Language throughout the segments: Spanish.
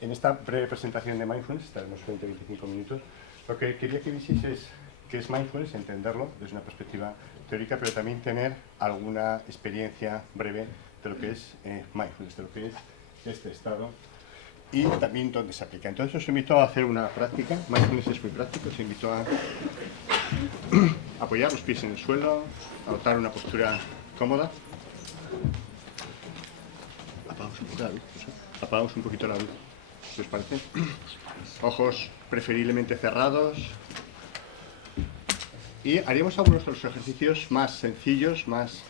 En esta breve presentación de Mindfulness, estaremos 20-25 minutos, lo que quería que vieseis es qué es Mindfulness, entenderlo desde una perspectiva teórica, pero también tener alguna experiencia breve de lo que es Mindfulness, de lo que es este estado y también dónde se aplica. Entonces os invito a hacer una práctica. Mindfulness es muy práctico, os invito a apoyar los pies en el suelo, adoptar una postura cómoda. Apagamos un poquito la luz, si os parece. Ojos preferiblemente cerrados. Y haríamos algunos de los ejercicios más sencillos, más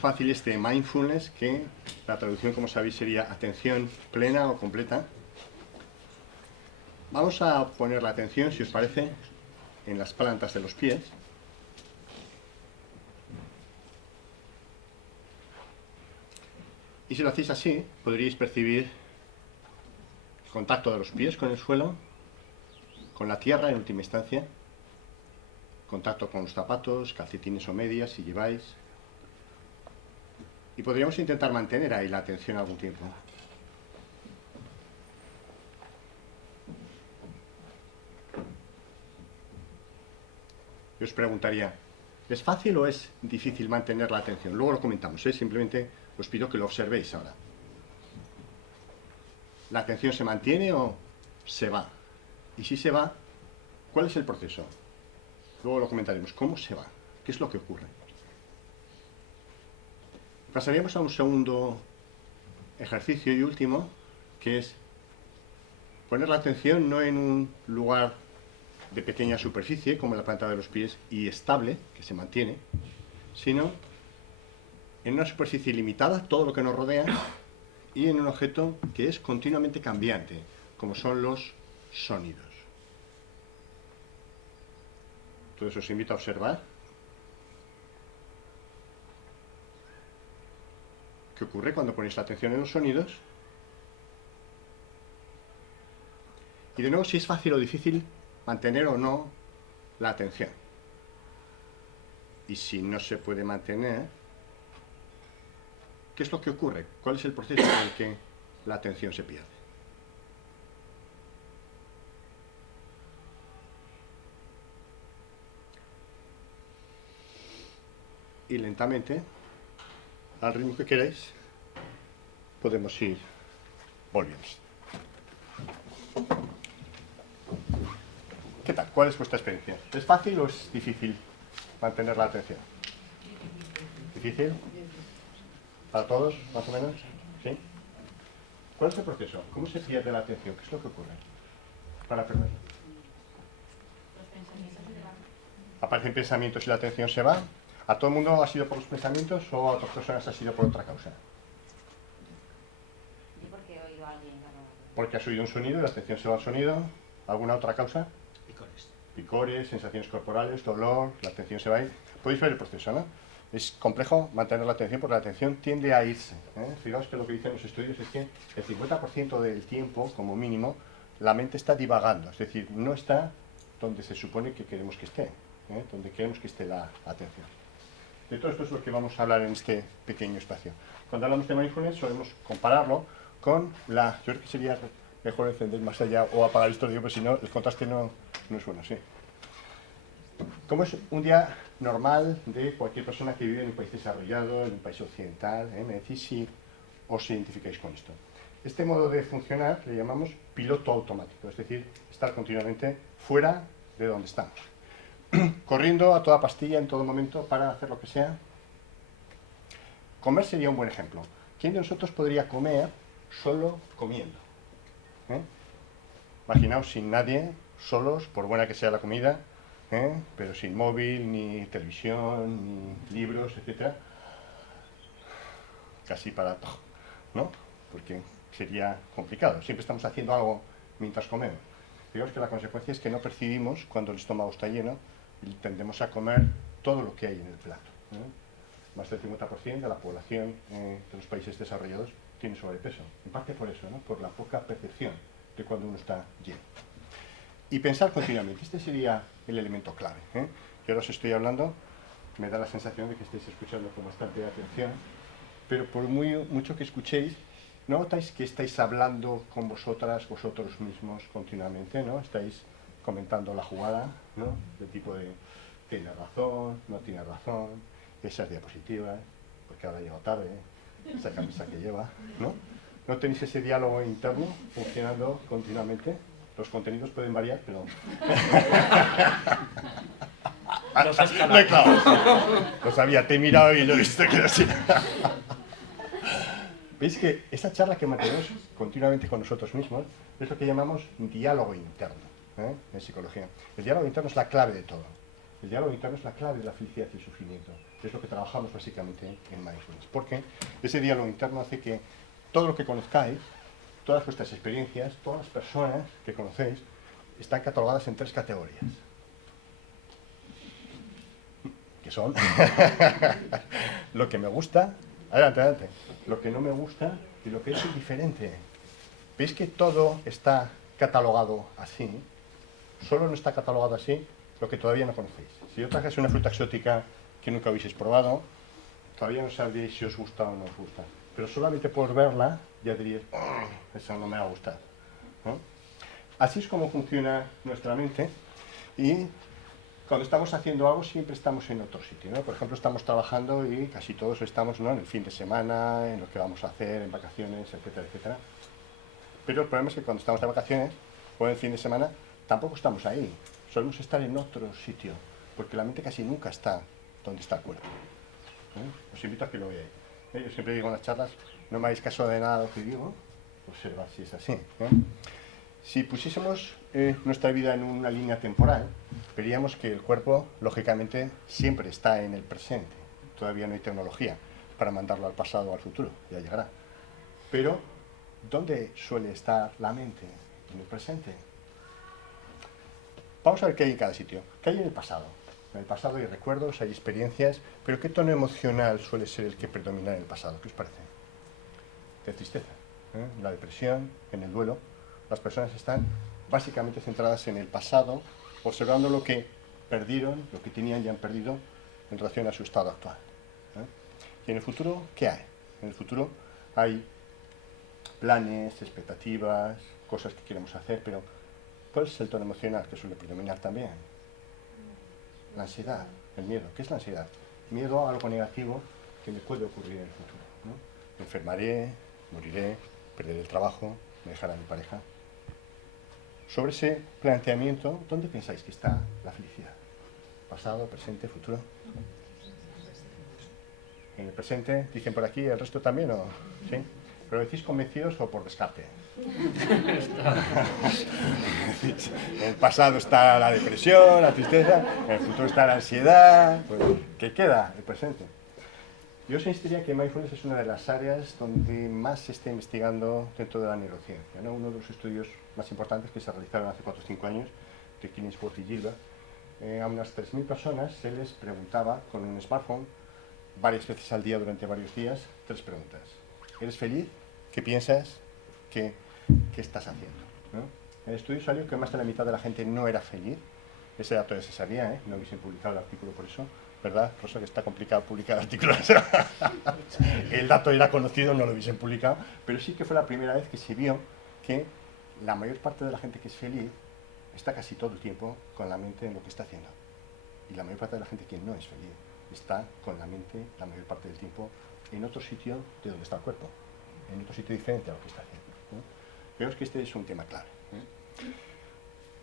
fáciles de mindfulness, que la traducción, como sabéis, sería atención plena o completa. Vamos a poner la atención, si os parece, en las plantas de los pies. Y si lo hacéis así, podríais percibir el contacto de los pies con el suelo, con la tierra en última instancia, contacto con los zapatos, calcetines o medias si lleváis. Y podríamos intentar mantener ahí la atención algún tiempo. Yo os preguntaría, ¿es fácil o es difícil mantener la atención? Luego lo comentamos, simplemente os pido que lo observéis ahora. ¿La atención se mantiene o se va? Y si se va, ¿cuál es el proceso? Luego lo comentaremos. ¿Cómo se va? ¿Qué es lo que ocurre? Pasaríamos a un segundo ejercicio y último, que es poner la atención no en un lugar de pequeña superficie, como la planta de los pies, y estable, que se mantiene, sino en una superficie limitada, todo lo que nos rodea, y en un objeto que es continuamente cambiante, como son los sonidos. Entonces os invito a observar qué ocurre cuando ponéis la atención en los sonidos. Y de nuevo, si es fácil o difícil mantener o no la atención. Y si no se puede mantener, ¿qué es lo que ocurre? ¿Cuál es el proceso en el que la atención se pierde? Y lentamente, al ritmo que queráis, podemos ir volviendo. ¿Qué tal? ¿Cuál es vuestra experiencia? ¿Es fácil o es difícil mantener la atención? ¿Difícil? ¿Para todos, más o menos? ¿Sí? ¿Cuál es el proceso? ¿Cómo se pierde la atención? ¿Qué es lo que ocurre para perderla? ¿Aparecen pensamientos y la atención se va? ¿A todo el mundo ha sido por los pensamientos o a otras personas ha sido por otra causa? Porque he oído a alguien. Porque has oído un sonido y la atención se va al sonido. ¿Alguna otra causa? Picores. Picores, sensaciones corporales, dolor, la atención se va a ir. Podéis ver el proceso, ¿no? Es complejo mantener la atención porque la atención tiende a irse. Fijaos que lo que dicen los estudios es que el 50% del tiempo, como mínimo, la mente está divagando. Es decir, no está donde se supone que queremos que esté, donde queremos que esté la atención. De todo esto es lo que vamos a hablar en este pequeño espacio. Cuando hablamos de mindfulness solemos compararlo con la... Yo creo que sería mejor encender más allá o apagar esto, digo, pero si no, el contraste no es bueno, sí. ¿Cómo es un día normal de cualquier persona que vive en un país desarrollado, en un país occidental? Me decís si os identificáis con esto. Este modo de funcionar le llamamos piloto automático, es decir, estar continuamente fuera de donde estamos. Corriendo a toda pastilla en todo momento para hacer lo que sea. Comer sería un buen ejemplo. ¿Quién de nosotros podría comer solo comiendo? Imaginaos sin nadie, solos, por buena que sea la comida, pero sin móvil, ni televisión, ni libros, etc. Casi para todo, ¿no? Porque sería complicado. Siempre estamos haciendo algo mientras comemos. Digamos que la consecuencia es que no percibimos cuando el estómago está lleno y tendemos a comer todo lo que hay en el plato. Más del 50% de la población de los países desarrollados tiene sobrepeso. En parte por eso, ¿no? Por la poca percepción de cuando uno está lleno. Y pensar continuamente. Este sería el elemento clave. Yo ahora os estoy hablando, me da la sensación de que estáis escuchando con bastante atención, pero por mucho que escuchéis, ¿No notáis que estáis hablando con vosotros mismos continuamente, ¿no? Estáis comentando la jugada, ¿no? De tipo de, tiene razón, no tiene razón, esas diapositivas, porque ahora llego tarde, esa camisa que lleva, ¿no? ¿No tenéis ese diálogo interno funcionando continuamente? Los contenidos pueden variar, pero... Lo he clavado. Lo sabía, te he mirado y lo he visto que así. ¿Veis que esa charla que mantenemos continuamente con nosotros mismos es lo que llamamos diálogo interno, en psicología? El diálogo interno es la clave de todo. El diálogo interno es la clave de la felicidad y el sufrimiento. Es lo que trabajamos básicamente en Mindfulness. Porque ese diálogo interno hace que todo lo que conozcáis, todas vuestras experiencias, todas las personas que conocéis, están catalogadas en 3 categorías. Que son lo que me gusta, adelante, lo que no me gusta y lo que es indiferente. ¿Veis que todo está catalogado así? Solo no está catalogado así lo que todavía no conocéis. Si yo trajese una fruta exótica que nunca habéis probado, todavía no sabríais si os gusta o no os gusta. Pero solamente por verla ya diríais, oh, eso no me va a gustar, ¿no? Así es como funciona nuestra mente, y cuando estamos haciendo algo siempre estamos en otro sitio, ¿no? Por ejemplo, estamos trabajando y casi todos estamos, ¿no?, en el fin de semana, en lo que vamos a hacer, en vacaciones, etcétera, etcétera. Pero el problema es que cuando estamos de vacaciones o en el fin de semana, tampoco estamos ahí. Solemos estar en otro sitio, porque la mente casi nunca está donde está el cuerpo. Os invito a que lo veáis. Yo siempre digo en las charlas, no me hagáis caso de nada de lo que digo, observad si es así. Si pusiésemos nuestra vida en una línea temporal, veríamos que el cuerpo, lógicamente, siempre está en el presente. Todavía no hay tecnología para mandarlo al pasado o al futuro, ya llegará. Pero, ¿dónde suele estar la mente? En el presente. Vamos a ver qué hay en cada sitio. ¿Qué hay en el pasado? En el pasado hay recuerdos, hay experiencias, pero ¿qué tono emocional suele ser el que predomina en el pasado? ¿Qué os parece? De tristeza, en la depresión, en el duelo. Las personas están básicamente centradas en el pasado, observando lo que perdieron, lo que tenían y han perdido en relación a su estado actual. Y en el futuro, ¿qué hay? En el futuro hay planes, expectativas, cosas que queremos hacer, pero ¿cuál es el tono emocional que suele predominar también? La ansiedad, el miedo. ¿Qué es la ansiedad? Miedo a algo negativo que me puede ocurrir en el futuro, ¿no? Me enfermaré, moriré, perderé el trabajo, me dejará mi pareja. Sobre ese planteamiento, ¿dónde pensáis que está la felicidad? ¿Pasado, presente, futuro? En el presente, dicen por aquí, ¿el resto también o...? ¿Sí? ¿Pero decís convencidos o por descarte? En el pasado está la depresión, la tristeza, en el futuro está la ansiedad. Pues, ¿qué queda? El presente. Yo os insistiría que Mindfulness es una de las áreas donde más se está investigando dentro de la neurociencia, ¿no? Uno de los estudios más importantes que se realizaron hace 4 o 5 años, de Killingsworth y Gilbert, a unas 3.000 personas se les preguntaba con un smartphone varias veces al día durante varios días 3 preguntas. ¿Eres feliz? ¿Qué piensas? ¿Qué estás haciendo? ¿No? En el estudio salió que más de la mitad de la gente no era feliz. Ese dato ya se sabía, no hubiesen publicado el artículo por eso, ¿verdad, Rosa? Que está complicado publicar artículos. El dato era conocido, no lo hubiesen publicado, pero sí que fue la primera vez que se vio que la mayor parte de la gente que es feliz está casi todo el tiempo con la mente en lo que está haciendo. Y la mayor parte de la gente que no es feliz está con la mente la mayor parte del tiempo en otro sitio de donde está el cuerpo, en otro sitio diferente a lo que está haciendo, ¿no? Vemos que este es un tema clave.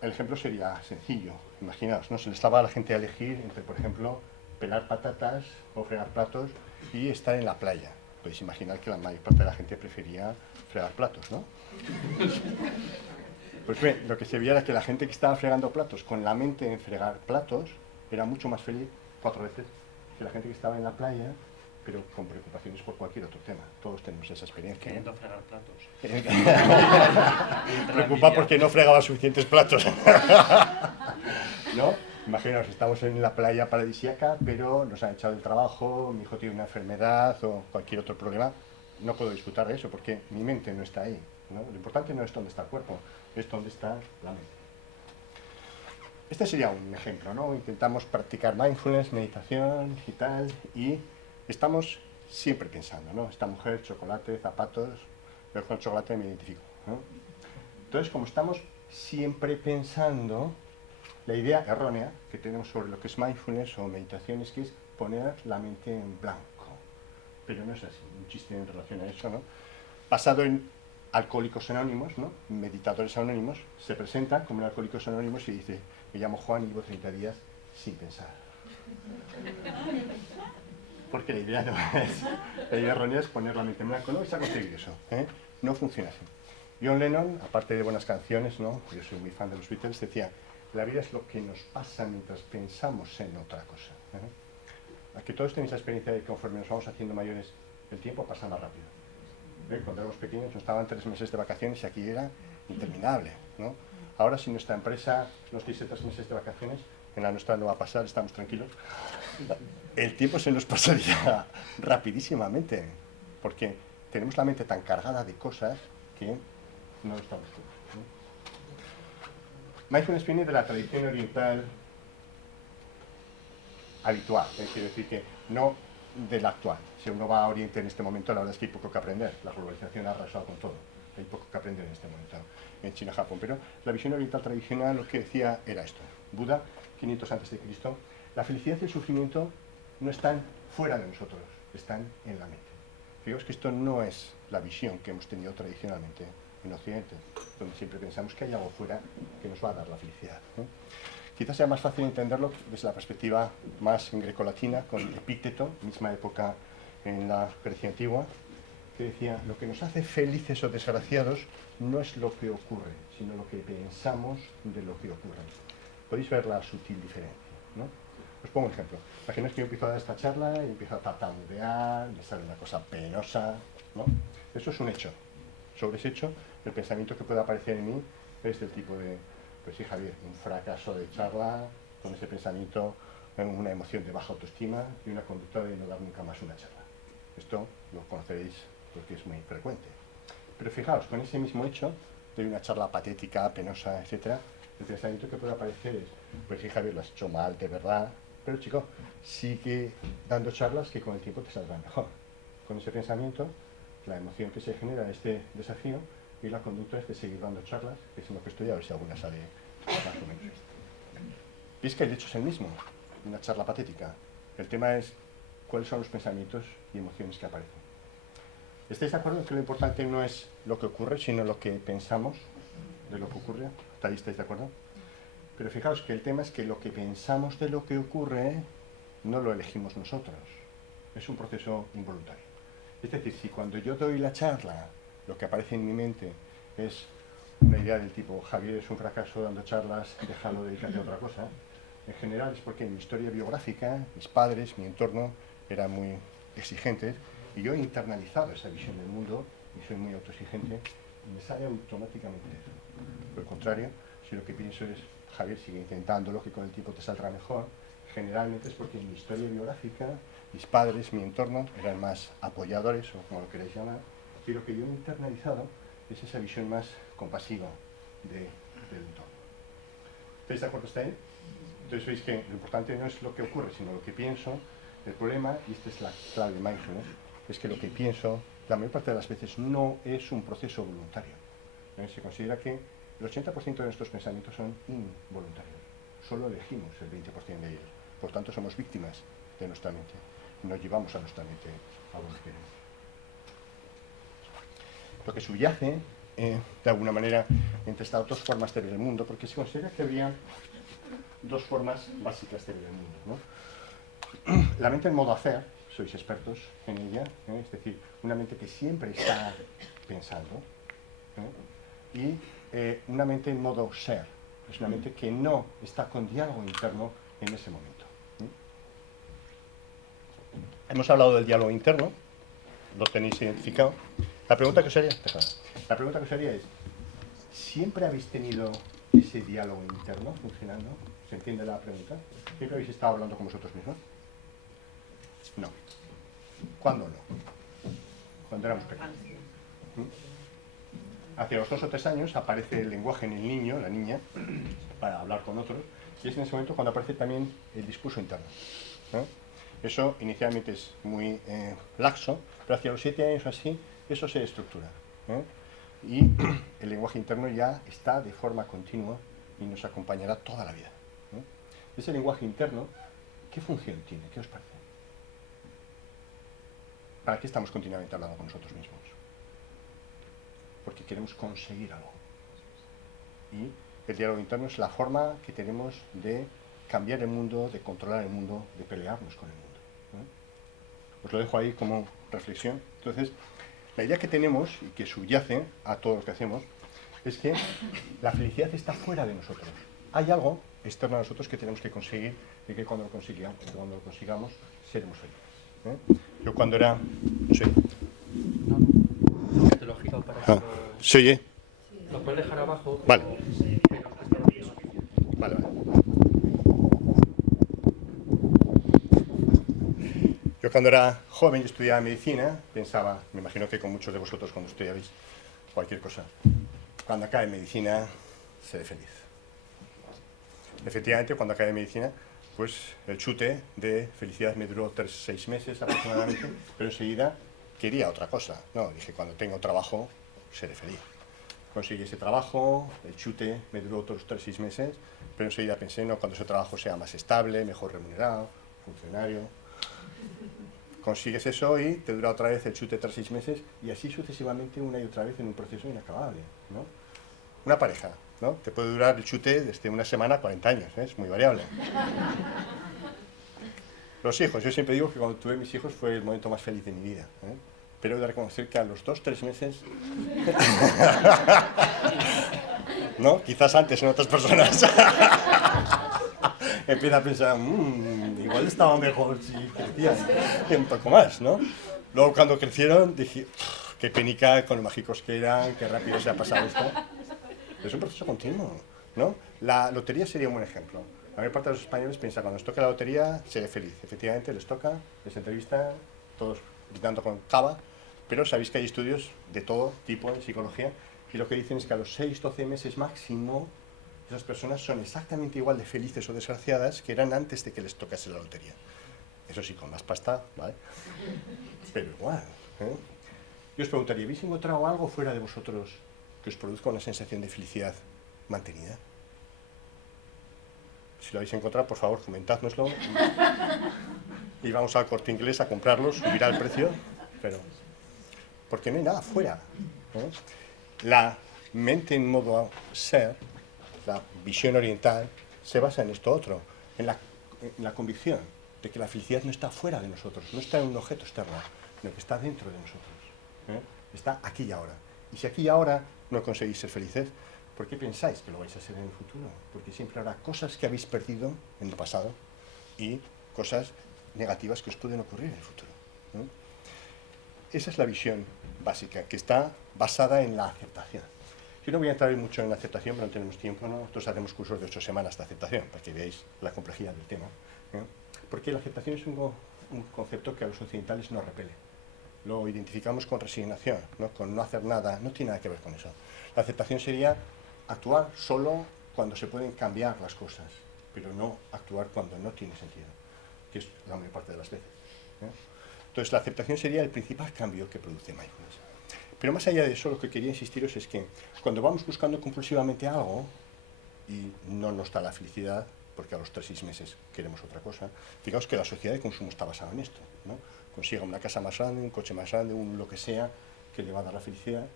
El ejemplo sería sencillo. Imaginaos, ¿no? Se les daba a la gente a elegir entre, por ejemplo, pelar patatas o fregar platos y estar en la playa. Podéis imaginar que la mayor parte de la gente prefería fregar platos, ¿no? Pues bien, lo que se veía era que la gente que estaba fregando platos con la mente en fregar platos era mucho más feliz 4 veces que la gente que estaba en la playa, pero con preocupaciones por cualquier otro tema. Todos tenemos esa experiencia. Queriendo fregar platos. Preocupado porque no fregaba suficientes platos. ¿No? Imaginaos, estamos en la playa paradisíaca, pero nos han echado del trabajo, mi hijo tiene una enfermedad o cualquier otro problema. No puedo disfrutar de eso porque mi mente no está ahí, ¿no? Lo importante no es dónde está el cuerpo, es dónde está la mente. Este sería un ejemplo, ¿no? Intentamos practicar mindfulness, meditación y tal, y estamos siempre pensando, ¿no? Esta mujer, chocolate, zapatos, pero con el chocolate me identifico, ¿no? Entonces, como estamos siempre pensando, la idea errónea que tenemos sobre lo que es mindfulness o meditación es que es poner la mente en blanco. Pero no es así, un chiste en relación a eso, ¿no? Basado en Alcohólicos Anónimos, ¿no? Meditadores anónimos, se presentan como Alcohólicos Anónimos y dice, me llamo Juan y llevo 30 días sin pensar. Porque la idea, no es, la idea errónea es poner la mente en blanco, no vais a conseguir eso, ¿eh? No funciona así. John Lennon, aparte de buenas canciones, ¿no? Yo soy muy fan de los Beatles, decía, la vida es lo que nos pasa mientras pensamos en otra cosa, ¿eh? A que todos tenéis la experiencia de que conforme nos vamos haciendo mayores, el tiempo pasa más rápido. Cuando éramos pequeños nos daban 3 meses de vacaciones y aquí era interminable, ¿no? Ahora si nuestra empresa nos dice 3 meses de vacaciones, en la nuestra no va a pasar, estamos tranquilos, el tiempo se nos pasaría rapidísimamente, porque tenemos la mente tan cargada de cosas que no lo estamos viendo, ¿no? Mindfulness viene de la tradición oriental habitual, quiero decir que no del actual. Si uno va a Oriente en este momento, la verdad es que hay poco que aprender. La globalización ha arrasado con todo. Hay poco que aprender en este momento en China, Japón. Pero la visión oriental tradicional lo que decía era esto. Buda, 500 a.C., la felicidad y el sufrimiento no están fuera de nosotros, están en la mente. Fijaos que esto no es la visión que hemos tenido tradicionalmente en Occidente, donde siempre pensamos que hay algo fuera que nos va a dar la felicidad, ¿no? Quizás sea más fácil entenderlo desde la perspectiva más grecolatina, con Epícteto, misma época en la Grecia antigua, que decía, lo que nos hace felices o desgraciados no es lo que ocurre, sino lo que pensamos de lo que ocurre. Podéis ver la sutil diferencia, ¿no? Os pongo un ejemplo. Imaginaos que yo empiezo a dar esta charla y empiezo a tartamudear, me sale una cosa penosa, ¿no? Eso es un hecho. Sobre ese hecho, el pensamiento que puede aparecer en mí es del tipo de, pues sí, Javier, un fracaso de charla, con ese pensamiento, una emoción de baja autoestima y una conducta de no dar nunca más una charla. Esto lo conoceréis porque es muy frecuente. Pero fijaos, con ese mismo hecho, de una charla patética, penosa, etc., el pensamiento que puede aparecer es, pues sí, Javier, lo has hecho mal, de verdad, pero chico, sigue dando charlas que con el tiempo te saldrán mejor. Con ese pensamiento, la emoción que se genera de este desafío y la conducta es de seguir dando charlas, que es en lo que estoy, a ver si alguna sale más o menos. Y es que el hecho es el mismo, una charla patética. El tema es cuáles son los pensamientos y emociones que aparecen. ¿Estáis de acuerdo en que lo importante no es lo que ocurre, sino lo que pensamos de lo que ocurre? ¿Hasta ahí estáis de acuerdo? Pero fijaos que el tema es que lo que pensamos de lo que ocurre no lo elegimos nosotros. Es un proceso involuntario. Es decir, si cuando yo doy la charla, lo que aparece en mi mente es una idea del tipo, Javier es un fracaso dando charlas, déjalo, dedícate a otra cosa, en general es porque en mi historia biográfica, mis padres, mi entorno, eran muy exigentes y yo he internalizado esa visión del mundo y soy muy autoexigente y me sale automáticamente eso. Por el contrario, si lo que pienso es, Javier, sigue intentándolo, que con el tiempo te saldrá mejor, generalmente es porque en mi historia biográfica, mis padres, mi entorno, eran más apoyadores, o como lo queráis llamar, y lo que yo he internalizado es esa visión más compasiva del entorno. ¿Estáis de acuerdo hasta ahí? Entonces veis que lo importante no es lo que ocurre, sino lo que pienso. El problema, y esta es la clave de mindfulness, es que lo que pienso, la mayor parte de las veces, no es un proceso voluntario. Se considera que el 80% de nuestros pensamientos son involuntarios. Solo elegimos el 20% de ellos. Por tanto, somos víctimas de nuestra mente. Nos llevamos a nuestra mente a donde queremos. Lo que subyace, de alguna manera, entre estas dos formas de ver el mundo, porque se considera que habría dos formas básicas de ver el mundo, ¿no? La mente en modo hacer, sois expertos en ella, es decir, una mente que siempre está pensando, y una mente en modo ser, es una mente que no está con diálogo interno en ese momento. Hemos hablado del diálogo interno, lo tenéis identificado. La pregunta que os haría, es, ¿siempre habéis tenido ese diálogo interno funcionando? ¿Se entiende la pregunta? ¿Siempre habéis estado hablando con vosotros mismos? No. ¿Cuándo no? Cuando éramos pequeños. Hacia los 2 o 3 años aparece el lenguaje en el niño, la niña, para hablar con otros, y es en ese momento cuando aparece también el discurso interno, ¿no? Eso inicialmente es muy laxo, pero hacia los 7 años o así, eso se estructura. ¿eh? Y el lenguaje interno ya está de forma continua y nos acompañará toda la vida. Ese lenguaje interno, ¿qué función tiene? ¿Qué os parece? ¿Para qué estamos continuamente hablando con nosotros mismos? Porque queremos conseguir algo. Y el diálogo interno es la forma que tenemos de cambiar el mundo, de controlar el mundo, de pelearnos con el mundo. Os lo dejo ahí como reflexión. Entonces, la idea que tenemos y que subyace a todo lo que hacemos es que la felicidad está fuera de nosotros. Hay algo externo a nosotros que tenemos que conseguir y que cuando lo consigamos seremos felices. Yo cuando era... No sé. Te lo giro para que ¿se oye? Lo puedes dejar abajo. Vale. Vale. Yo cuando era joven y estudiaba medicina, pensaba, me imagino que con muchos de vosotros cuando estudiabais cualquier cosa, cuando acabe medicina, seré feliz. Efectivamente, cuando acabé medicina, pues el chute de felicidad me duró 6 meses aproximadamente, pero enseguida quería otra cosa. No, dije, cuando tengo trabajo, seré feliz. Conseguí ese trabajo, el chute me duró otros 6 meses, pero enseguida pensé, no, cuando ese trabajo sea más estable, mejor remunerado, funcionario. Consigues eso y te dura otra vez el chute 6 meses, y así sucesivamente una y otra vez en un proceso inacabable, ¿no? Una pareja, ¿no? Te puede durar el chute desde una semana a 40 años, ¿eh? Es muy variable. Los hijos, yo siempre digo que cuando tuve mis hijos fue el momento más feliz de mi vida, ¿eh? Pero he de reconocer que a los 2-3 meses... ¿no? Quizás antes en otras personas. Empieza a pensar, igual estaba mejor si crecían un poco más, ¿no? Luego cuando crecieron dije, qué penica con lo mágicos que eran, qué rápido se ha pasado esto. Es un proceso continuo, ¿no? La lotería sería un buen ejemplo. La mayor parte de los españoles piensa, cuando les toque la lotería, seré feliz. Efectivamente, les toca, les entrevistan, todos gritando con cava, pero sabéis que hay estudios de todo tipo en psicología, y lo que dicen es que a los 6-12 meses máximo, esas personas son exactamente igual de felices o desgraciadas que eran antes de que les tocase la lotería. Eso sí, con más pasta, ¿vale? Pero igual, ¿eh? Yo os preguntaría, ¿habéis encontrado algo fuera de vosotros que os produzca una sensación de felicidad mantenida? Si lo habéis encontrado, por favor, comentádnoslo. Y vamos al Corte Inglés a comprarlos, subirá el precio, pero... porque no hay nada fuera, ¿eh? La mente en modo ser, la visión oriental, se basa en esto otro, en la convicción de que la felicidad no está fuera de nosotros, no está en un objeto externo, sino que está dentro de nosotros, ¿eh? Está aquí y ahora. Y si aquí y ahora no conseguís ser felices, ¿por qué pensáis que lo vais a ser en el futuro? Porque siempre habrá cosas que habéis perdido en el pasado y cosas negativas que os pueden ocurrir en el futuro, ¿eh? Esa es la visión básica, que está basada en la aceptación. Yo no voy a entrar mucho en la aceptación, pero no tenemos tiempo, ¿no? Nosotros haremos cursos de 8 semanas de aceptación, para que veáis la complejidad del tema, ¿eh? Porque la aceptación es un concepto que a los occidentales nos repele. Lo identificamos con resignación, ¿no? Con no hacer nada, no tiene nada que ver con eso. La aceptación sería actuar solo cuando se pueden cambiar las cosas, pero no actuar cuando no tiene sentido, que es la mayor parte de las veces, ¿eh? Entonces, la aceptación sería el principal cambio que produce mindfulness. Pero más allá de eso, lo que quería insistiros es que cuando vamos buscando compulsivamente algo y no nos da la felicidad, porque a los 3-6 meses queremos otra cosa, fijaos que la sociedad de consumo está basada en esto, ¿no? Consiga una casa más grande, un coche más grande, lo que sea, que le va a dar la felicidad.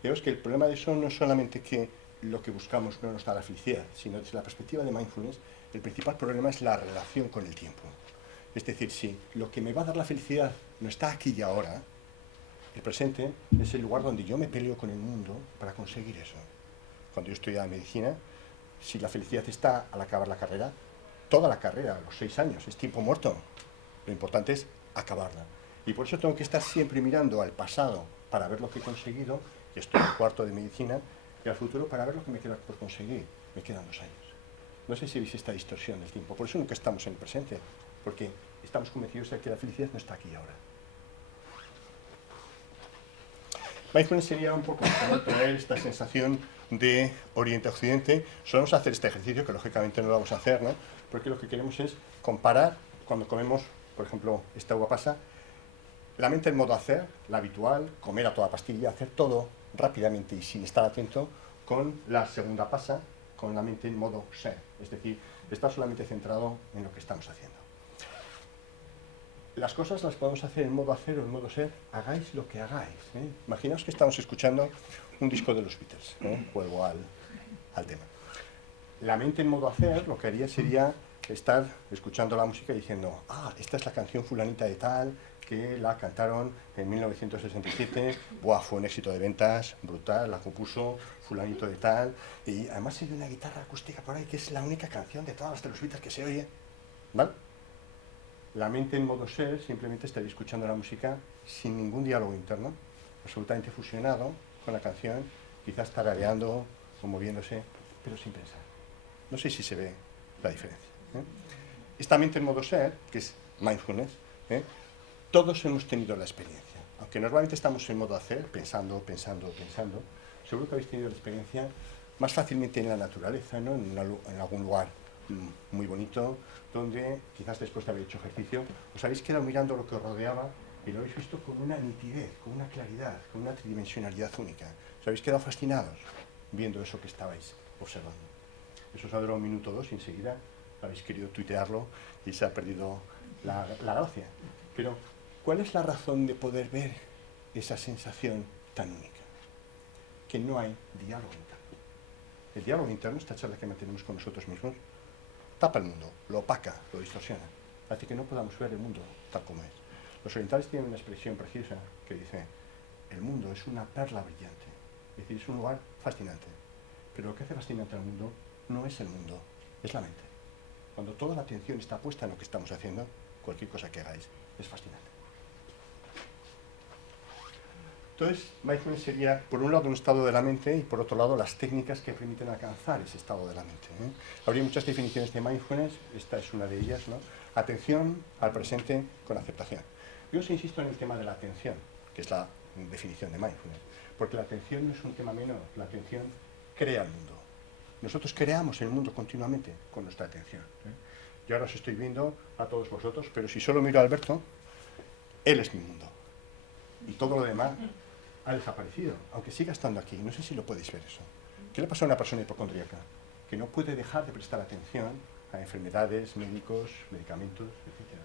Fijaos que el problema de eso no es solamente que lo que buscamos no nos da la felicidad, sino desde la perspectiva de mindfulness, el principal problema es la relación con el tiempo. Es decir, si lo que me va a dar la felicidad no está aquí y ahora, el presente es el lugar donde yo me peleo con el mundo para conseguir eso. Cuando yo estudiaba medicina, si la felicidad está al acabar la carrera, toda la carrera, los 6 años, es tiempo muerto. Lo importante es acabarla. Y por eso tengo que estar siempre mirando al pasado para ver lo que he conseguido, y estoy en cuarto de medicina, y al futuro para ver lo que me queda por conseguir. Me quedan 2 años. No sé si veis esta distorsión del tiempo. Por eso nunca estamos en el presente, porque estamos convencidos de que la felicidad no está aquí y ahora. Mindfulness sería un poco tener esta sensación de Oriente-Occidente. Solemos hacer este ejercicio, que lógicamente no lo vamos a hacer, ¿no? Porque lo que queremos es comparar, cuando comemos, por ejemplo, esta uva pasa, la mente en modo hacer, la habitual, comer a toda pastilla, hacer todo rápidamente y sin estar atento con la segunda pasa, con la mente en modo ser, es decir, estar solamente centrado en lo que estamos haciendo. Las cosas las podemos hacer en modo hacer o en modo ser, hagáis lo que hagáis. Imaginaos que estamos escuchando un disco de los Beatles, vuelvo al tema. La mente en modo hacer lo que haría sería estar escuchando la música y diciendo, esta es la canción fulanita de tal, que la cantaron en 1967, fue un éxito de ventas brutal, la compuso fulanito de tal, y además hay una guitarra acústica por ahí que es la única canción de todas las de los Beatles que se oye, ¿vale? La mente en modo ser simplemente estaría escuchando la música sin ningún diálogo interno, absolutamente fusionado con la canción, quizás tarareando o moviéndose, pero sin pensar. No sé si se ve la diferencia. Esta mente en modo ser, que es mindfulness, todos hemos tenido la experiencia. Aunque normalmente estamos en modo hacer, pensando, seguro que habéis tenido la experiencia más fácilmente en la naturaleza, ¿no? En algún lugar muy bonito, donde quizás después de haber hecho ejercicio, os habéis quedado mirando lo que os rodeaba y lo habéis visto con una nitidez, con una claridad, con una tridimensionalidad única. Os habéis quedado fascinados viendo eso que estabais observando. Eso os ha durado un minuto o dos y enseguida habéis querido tuitearlo y se ha perdido la gracia. Pero, ¿cuál es la razón de poder ver esa sensación tan única? Que no hay diálogo interno. El diálogo interno, esta charla que mantenemos con nosotros mismos, tapa el mundo, lo opaca, lo distorsiona, hace que no podamos ver el mundo tal como es. Los orientales tienen una expresión preciosa que dice, el mundo es una perla brillante, es decir, es un lugar fascinante, pero lo que hace fascinante al mundo no es el mundo, es la mente. Cuando toda la atención está puesta en lo que estamos haciendo, cualquier cosa que hagáis es fascinante. Entonces, mindfulness sería, por un lado, un estado de la mente y, por otro lado, las técnicas que permiten alcanzar ese estado de la mente. Habría muchas definiciones de mindfulness, esta es una de ellas, ¿no? Atención al presente con aceptación. Yo os insisto en el tema de la atención, que es la definición de mindfulness, porque la atención no es un tema menor, la atención crea el mundo. Nosotros creamos el mundo continuamente con nuestra atención. Yo ahora os estoy viendo a todos vosotros, pero si solo miro a Alberto, él es mi mundo. Y todo lo demás ha desaparecido, aunque siga estando aquí. No sé si lo podéis ver eso. ¿Qué le pasa a una persona hipocondríaca? Que no puede dejar de prestar atención a enfermedades, médicos, medicamentos, etc.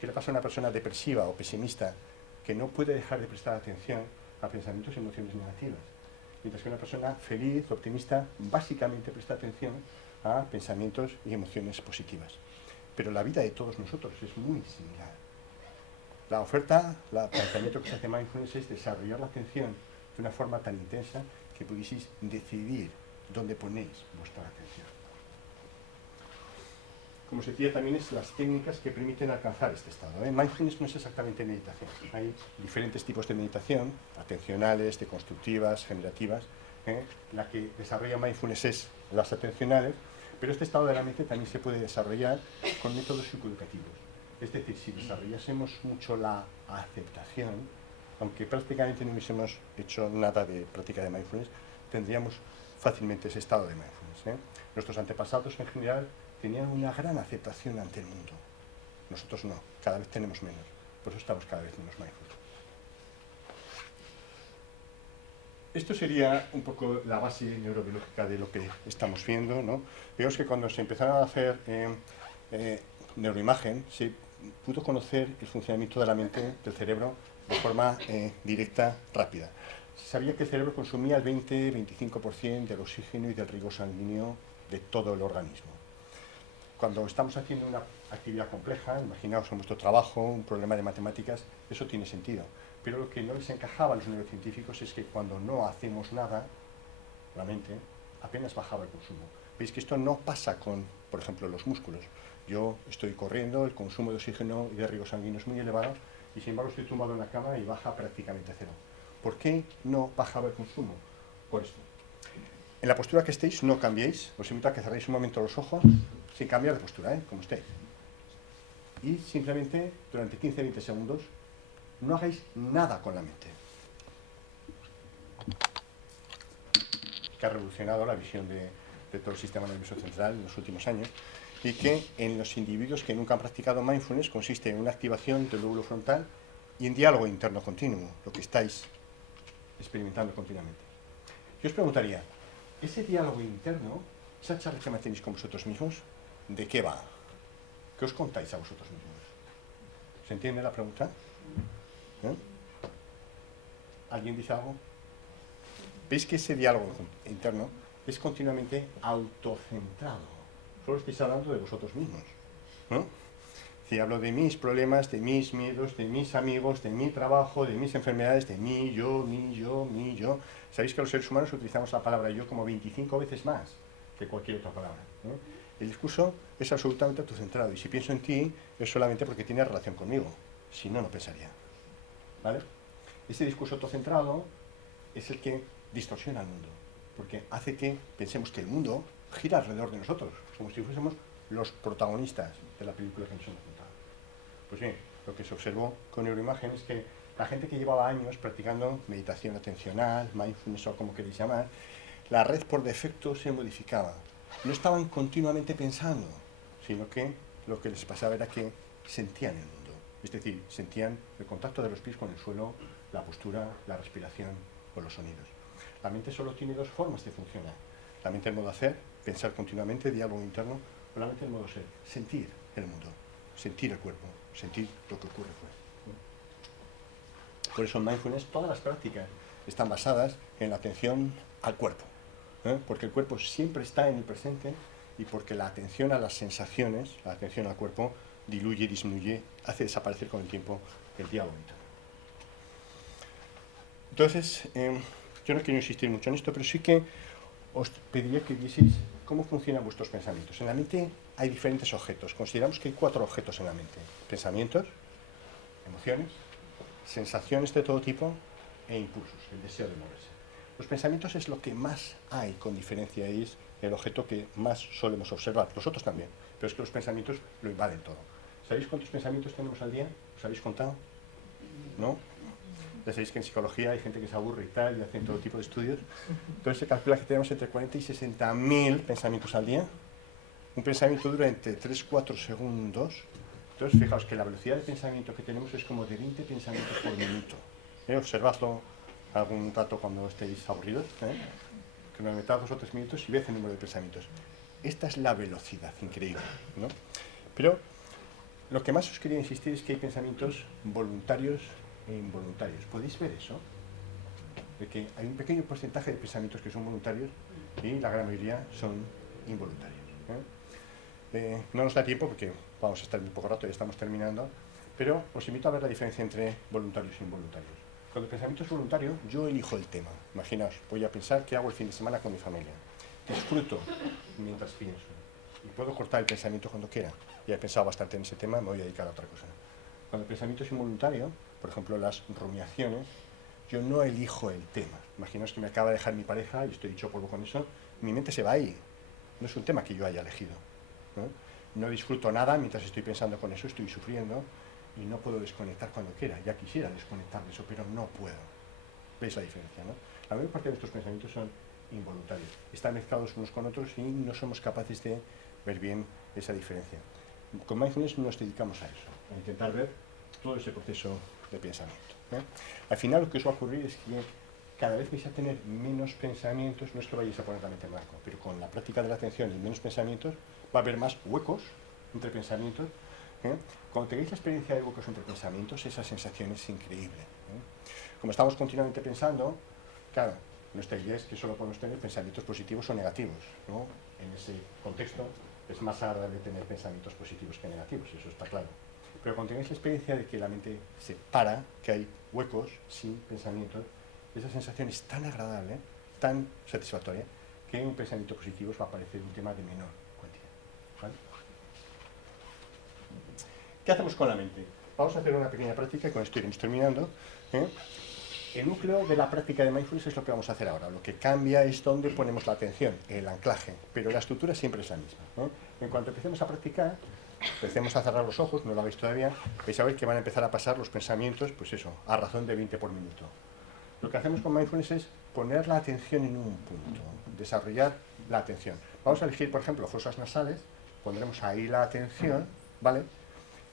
¿Qué le pasa a una persona depresiva o pesimista que no puede dejar de prestar atención a pensamientos y emociones negativas? Mientras que una persona feliz, optimista, básicamente presta atención a pensamientos y emociones positivas. Pero la vida de todos nosotros es muy similar. La oferta, el planteamiento que se hace mindfulness es desarrollar la atención de una forma tan intensa que pudieseis decidir dónde ponéis vuestra atención. Como os decía, también es las técnicas que permiten alcanzar este estado. Mindfulness no es exactamente meditación. Hay diferentes tipos de meditación, atencionales, deconstructivas, generativas. La que desarrolla mindfulness es las atencionales, pero este estado de la mente también se puede desarrollar con métodos psicoeducativos. Es decir, si desarrollásemos mucho la aceptación, aunque prácticamente no hubiésemos hecho nada de práctica de mindfulness, tendríamos fácilmente ese estado de mindfulness. Nuestros antepasados en general tenían una gran aceptación ante el mundo. Nosotros no, cada vez tenemos menos. Por eso estamos cada vez menos mindful. Esto sería un poco la base neurobiológica de lo que estamos viendo, ¿no? Veos que cuando se empezaron a hacer neuroimagen, se pudo conocer el funcionamiento de la mente, del cerebro, de forma directa, rápida. Se sabía que el cerebro consumía el 20-25% del oxígeno y del riego sanguíneo de todo el organismo. Cuando estamos haciendo una actividad compleja, imaginaos en vuestro trabajo, un problema de matemáticas, eso tiene sentido. Pero lo que no les encajaba a los neurocientíficos es que cuando no hacemos nada, la mente apenas bajaba el consumo. Veis que esto no pasa con, por ejemplo, los músculos. Yo estoy corriendo, el consumo de oxígeno y de riego sanguíneo es muy elevado, y sin embargo estoy tumbado en la cama y baja prácticamente a cero. ¿Por qué no bajaba el consumo? Por esto. En la postura que estéis, no cambiéis. Os invito a que cerréis un momento los ojos, sin cambiar de postura, como estéis. Y simplemente, durante 15-20 segundos, no hagáis nada con la mente. Que ha revolucionado la visión de todo el sistema nervioso central en los últimos años, y que en los individuos que nunca han practicado mindfulness consiste en una activación del lóbulo frontal y en diálogo interno continuo, lo que estáis experimentando continuamente. Yo os preguntaría, ese diálogo interno, esa charla que mantenéis con vosotros mismos, ¿de qué va? ¿Qué os contáis a vosotros mismos? ¿Se entiende la pregunta? ¿Eh? ¿Alguien dice algo? ¿Veis que ese diálogo interno es continuamente autocentrado? Solo estáis hablando de vosotros mismos, ¿no? Si hablo de mis problemas, de mis miedos, de mis amigos, de mi trabajo, de mis enfermedades, de mí, yo, mí, yo, mí, yo. Sabéis que los seres humanos utilizamos la palabra yo como 25 veces más que cualquier otra palabra, ¿no? El discurso es absolutamente autocentrado y si pienso en ti es solamente porque tiene relación conmigo, si no, no pensaría, ¿vale? Ese discurso autocentrado es el que distorsiona el mundo, porque hace que pensemos que el mundo gira alrededor de nosotros, como si fuésemos los protagonistas de la película que nos hemos contado. Pues bien, lo que se observó con neuroimagen es que la gente que llevaba años practicando meditación atencional, mindfulness o como queréis llamar, la red por defecto se modificaba. No estaban continuamente pensando, sino que lo que les pasaba era que sentían el mundo. Es decir, sentían el contacto de los pies con el suelo, la postura, la respiración o los sonidos. La mente solo tiene dos formas de funcionar. La mente en modo hacer, pensar continuamente, diálogo interno, o la mente en modo ser, sentir el mundo, sentir el cuerpo, sentir lo que ocurre fuera. Por eso en mindfulness todas las prácticas están basadas en la atención al cuerpo, porque el cuerpo siempre está en el presente y porque la atención a las sensaciones, la atención al cuerpo, diluye, disminuye, hace desaparecer con el tiempo el diálogo interno. Entonces, yo no quiero insistir mucho en esto, pero sí que os pediría que vieseis cómo funcionan vuestros pensamientos. En la mente hay diferentes objetos. Consideramos que hay 4 objetos en la mente. Pensamientos, emociones, sensaciones de todo tipo e impulsos, el deseo de moverse. Los pensamientos es lo que más hay, con diferencia, es el objeto que más solemos observar. Los otros también, pero es que los pensamientos lo invaden todo. ¿Sabéis cuántos pensamientos tenemos al día? ¿Os habéis contado? ¿No? Ya sabéis que en psicología hay gente que se aburre y tal, y hacen todo tipo de estudios. Entonces se calcula que tenemos entre 40 y 60.000 pensamientos al día. Un pensamiento dura entre 3-4 segundos. Entonces fijaos que la velocidad de pensamiento que tenemos es como de 20 pensamientos por minuto. Observadlo algún rato cuando estéis aburridos, que nos metad 2 o 3 minutos y veis el número de pensamientos. Esta es la velocidad, increíble, ¿no? Pero lo que más os quería insistir es que hay pensamientos voluntarios e involuntarios. ¿Podéis ver eso? De que hay un pequeño porcentaje de pensamientos que son voluntarios y la gran mayoría son involuntarios. No nos da tiempo porque vamos a estar un poco rato, ya estamos terminando, pero os invito a ver la diferencia entre voluntarios e involuntarios. Cuando el pensamiento es voluntario, yo elijo el tema. Imaginaos, voy a pensar qué hago el fin de semana con mi familia. Disfruto mientras pienso. Y puedo cortar el pensamiento cuando quiera. Ya he pensado bastante en ese tema, me voy a dedicar a otra cosa. Cuando el pensamiento es involuntario, por ejemplo, las rumiaciones, yo no elijo el tema. Imaginaos que me acaba de dejar mi pareja y estoy hecho polvo con eso, mi mente se va ahí. No es un tema que yo haya elegido. No disfruto nada mientras estoy pensando con eso, estoy sufriendo y no puedo desconectar cuando quiera. Ya quisiera desconectar de eso, pero no puedo. ¿Veis la diferencia, no? La mayor parte de estos pensamientos son involuntarios. Están mezclados unos con otros y no somos capaces de ver bien esa diferencia. Con mindfulness nos dedicamos a eso, a intentar ver todo ese proceso de pensamiento. Al final lo que os va a ocurrir es que cada vez vais a tener menos pensamientos, no es que vayáis a poner la mente en blanco, pero con la práctica de la atención y menos pensamientos va a haber más huecos entre pensamientos. Cuando tengáis la experiencia de huecos entre pensamientos, esa sensación es increíble. Como estamos continuamente pensando, claro, nuestra idea es que solo podemos tener pensamientos positivos o negativos, ¿no? En ese contexto es más agradable tener pensamientos positivos que negativos, eso está claro. Pero cuando tengáis la experiencia de que la mente se para, que hay huecos sin pensamientos, esa sensación es tan agradable, tan satisfactoria, que un pensamiento positivo os va a parecer un tema de menor cuantía. ¿Vale? ¿Qué hacemos con la mente? Vamos a hacer una pequeña práctica y con esto iremos terminando. El núcleo de la práctica de mindfulness es lo que vamos a hacer ahora. Lo que cambia es dónde ponemos la atención, el anclaje, pero la estructura siempre es la misma. En cuanto empecemos a practicar, empecemos a cerrar los ojos, no lo hagáis todavía, vais a ver que van a empezar a pasar los pensamientos, pues eso, a razón de 20 por minuto. Lo que hacemos con mindfulness es poner la atención en un punto, desarrollar la atención. Vamos a elegir, por ejemplo, fosas nasales, pondremos ahí la atención, ¿vale?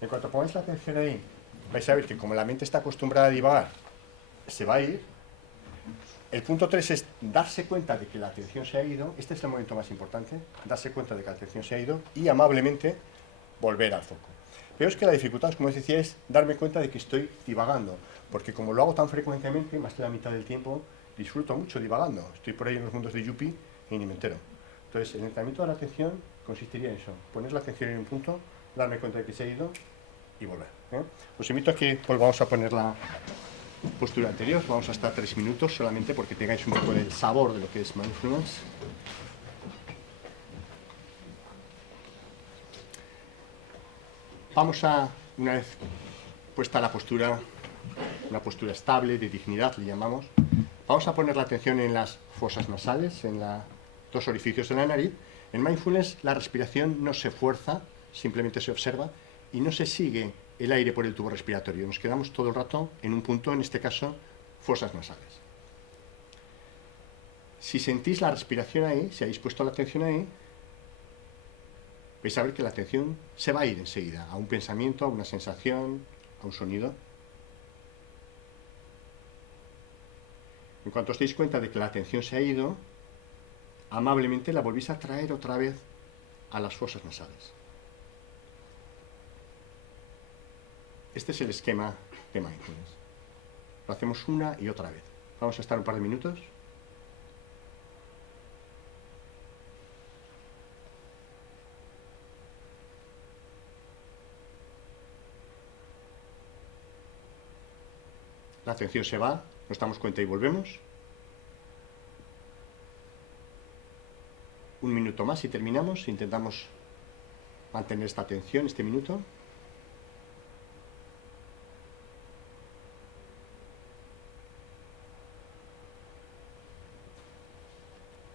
En cuanto pongáis la atención ahí, vais a ver que como la mente está acostumbrada a divagar, se va a ir, El punto 3 es darse cuenta de que la atención se ha ido. Este es el momento más importante, darse cuenta de que la atención se ha ido y amablemente volver al foco. Pero es que la dificultad, como os decía, es darme cuenta de que estoy divagando, porque como lo hago tan frecuentemente, más de la mitad del tiempo, disfruto mucho divagando. Estoy por ahí en los mundos de Yuppie y ni me entero. Entonces, el entrenamiento de la atención consistiría en eso, poner la atención en un punto, darme cuenta de que se ha ido y volver. Os invito a que volvamos a poner la postura anterior. Vamos a estar 3 minutos solamente porque tengáis un poco del sabor de lo que es mindfulness. Vamos a, una vez puesta la postura, una postura estable, de dignidad, le llamamos, vamos a poner la atención en las fosas nasales, en los 2 orificios de la nariz. En mindfulness la respiración no se fuerza, simplemente se observa y no se sigue el aire por el tubo respiratorio. Nos quedamos todo el rato en un punto, en este caso, fosas nasales. Si sentís la respiración ahí, si habéis puesto la atención ahí, vais a ver que la atención se va a ir enseguida, a un pensamiento, a una sensación, a un sonido. En cuanto os deis cuenta de que la atención se ha ido, amablemente la volvéis a traer otra vez a las fosas nasales. Este es el esquema de mindfulness. Lo hacemos una y otra vez. Vamos a estar un par de minutos. La atención se va, nos damos cuenta y volvemos. Un minuto más y terminamos. Intentamos mantener esta atención, este minuto.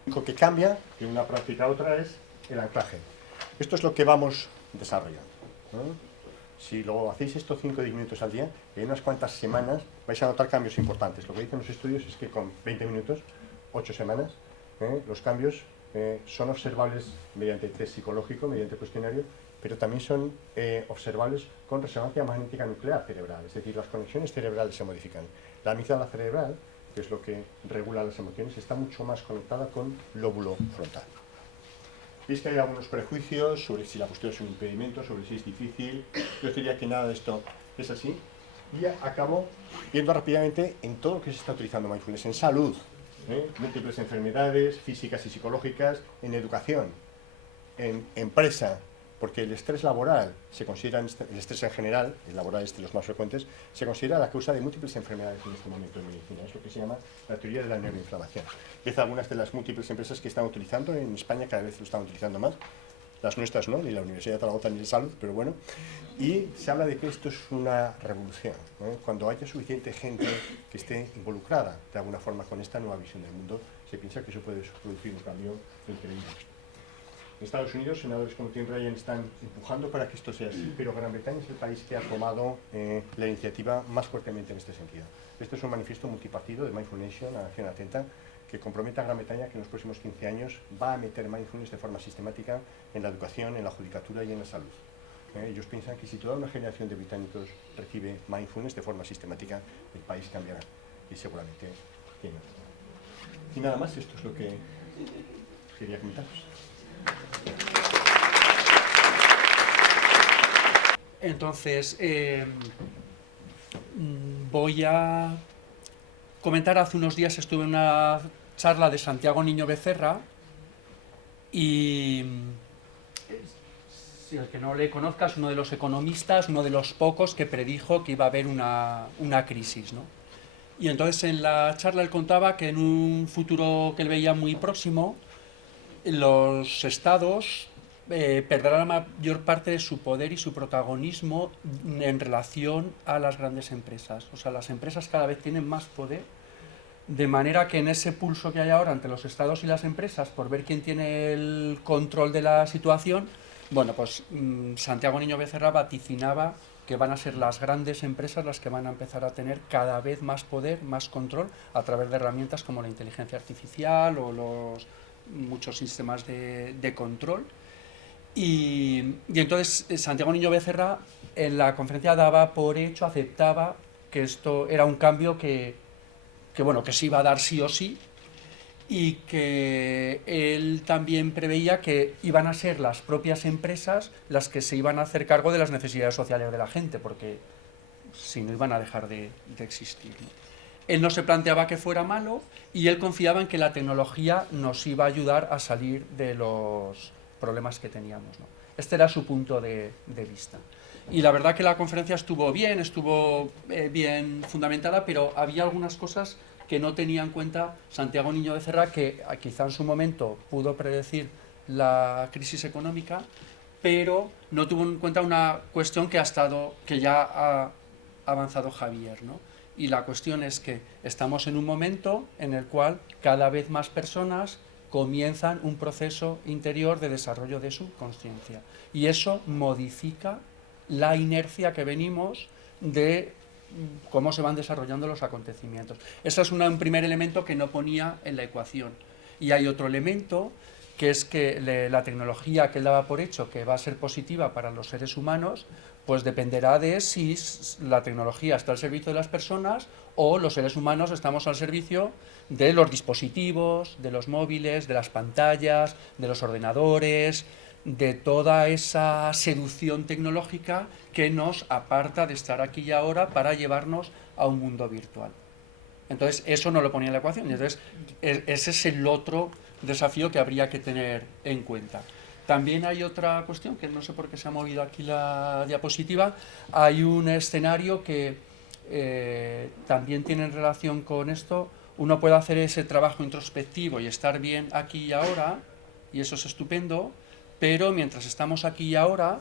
Lo único que cambia de una práctica a otra es el anclaje. Esto es lo que vamos desarrollando, ¿no? Si lo hacéis estos 5 o 10 minutos al día, en unas cuantas semanas vais a notar cambios importantes. Lo que dicen los estudios es que con 20 minutos, 8 semanas, los cambios son observables mediante test psicológico, mediante cuestionario, pero también son observables con resonancia magnética nuclear cerebral, es decir, las conexiones cerebrales se modifican. La amígdala cerebral, que es lo que regula las emociones, está mucho más conectada con lóbulo frontal. Veis que hay algunos prejuicios sobre si la postura es un impedimento, sobre si es difícil. Yo diría que nada de esto es así. Y acabo viendo rápidamente en todo lo que se está utilizando mindfulness, en salud, múltiples enfermedades físicas y psicológicas, en educación, en empresa, porque el estrés laboral se considera, el estrés en general, el laboral es de los más frecuentes, se considera la causa de múltiples enfermedades en este momento en medicina. Es lo que se llama la teoría de la neuroinflamación. Es algunas de las múltiples empresas que están utilizando, en España cada vez lo están utilizando más, las nuestras no, ni la Universidad de Zaragoza ni de Salud, pero bueno, y se habla de que esto es una revolución, ¿no? Cuando haya suficiente gente que esté involucrada de alguna forma con esta nueva visión del mundo, se piensa que eso puede producir un cambio increíble. En Estados Unidos, senadores como Tim Ryan están empujando para que esto sea así, pero Gran Bretaña es el país que ha tomado la iniciativa más fuertemente en este sentido. Este es un manifiesto multipartido de Mindful Nation, a Acción Atenta, que compromete a Gran Bretaña que en los próximos 15 años va a meter mindfulness de forma sistemática en la educación, en la judicatura y en la salud. Ellos piensan que si toda una generación de británicos recibe mindfulness de forma sistemática, el país cambiará y seguramente tiene. Y nada más, esto es lo que quería comentaros. Entonces, voy a comentar, hace unos días estuve en una charla de Santiago Niño Becerra y si el que no le conozca es uno de los economistas, uno de los pocos que predijo que iba a haber una crisis, ¿no? Y entonces en la charla él contaba que en un futuro que él veía muy próximo, los estados perderán la mayor parte de su poder y su protagonismo en relación a las grandes empresas. O sea, las empresas cada vez tienen más poder, de manera que en ese pulso que hay ahora entre los estados y las empresas por ver quién tiene el control de la situación, bueno, pues Santiago Niño Becerra vaticinaba que van a ser las grandes empresas las que van a empezar a tener cada vez más poder, más control, a través de herramientas como la inteligencia artificial o los muchos sistemas de control. Y entonces Santiago Niño Becerra en la conferencia daba por hecho, aceptaba que esto era un cambio que bueno, que se iba a dar sí o sí, y que él también preveía que iban a ser las propias empresas las que se iban a hacer cargo de las necesidades sociales de la gente, porque si no iban a dejar de existir, ¿no? Él no se planteaba que fuera malo y él confiaba en que la tecnología nos iba a ayudar a salir de los problemas que teníamos, ¿no? Este era su punto de vista. Y la verdad que la conferencia estuvo bien fundamentada, pero había algunas cosas que no tenía en cuenta Santiago Niño Becerra, que quizá en su momento pudo predecir la crisis económica, pero no tuvo en cuenta una cuestión que ya ha avanzado Javier, ¿no? Y la cuestión es que estamos en un momento en el cual cada vez más personas comienzan un proceso interior de desarrollo de su conciencia. Y eso modifica la inercia que venimos de cómo se van desarrollando los acontecimientos. Ese es un primer elemento que no ponía en la ecuación. Y hay otro elemento, que es que la tecnología que él daba por hecho que va a ser positiva para los seres humanos, pues dependerá de si la tecnología está al servicio de las personas o los seres humanos estamos al servicio de los dispositivos, de los móviles, de las pantallas, de los ordenadores, de toda esa seducción tecnológica que nos aparta de estar aquí y ahora para llevarnos a un mundo virtual. Entonces, eso no lo ponía en la ecuación. Entonces, ese es el otro desafío que habría que tener en cuenta. También hay otra cuestión, que no sé por qué se ha movido aquí la diapositiva. Hay un escenario que también tiene relación con esto. Uno puede hacer ese trabajo introspectivo y estar bien aquí y ahora, y eso es estupendo, pero mientras estamos aquí y ahora,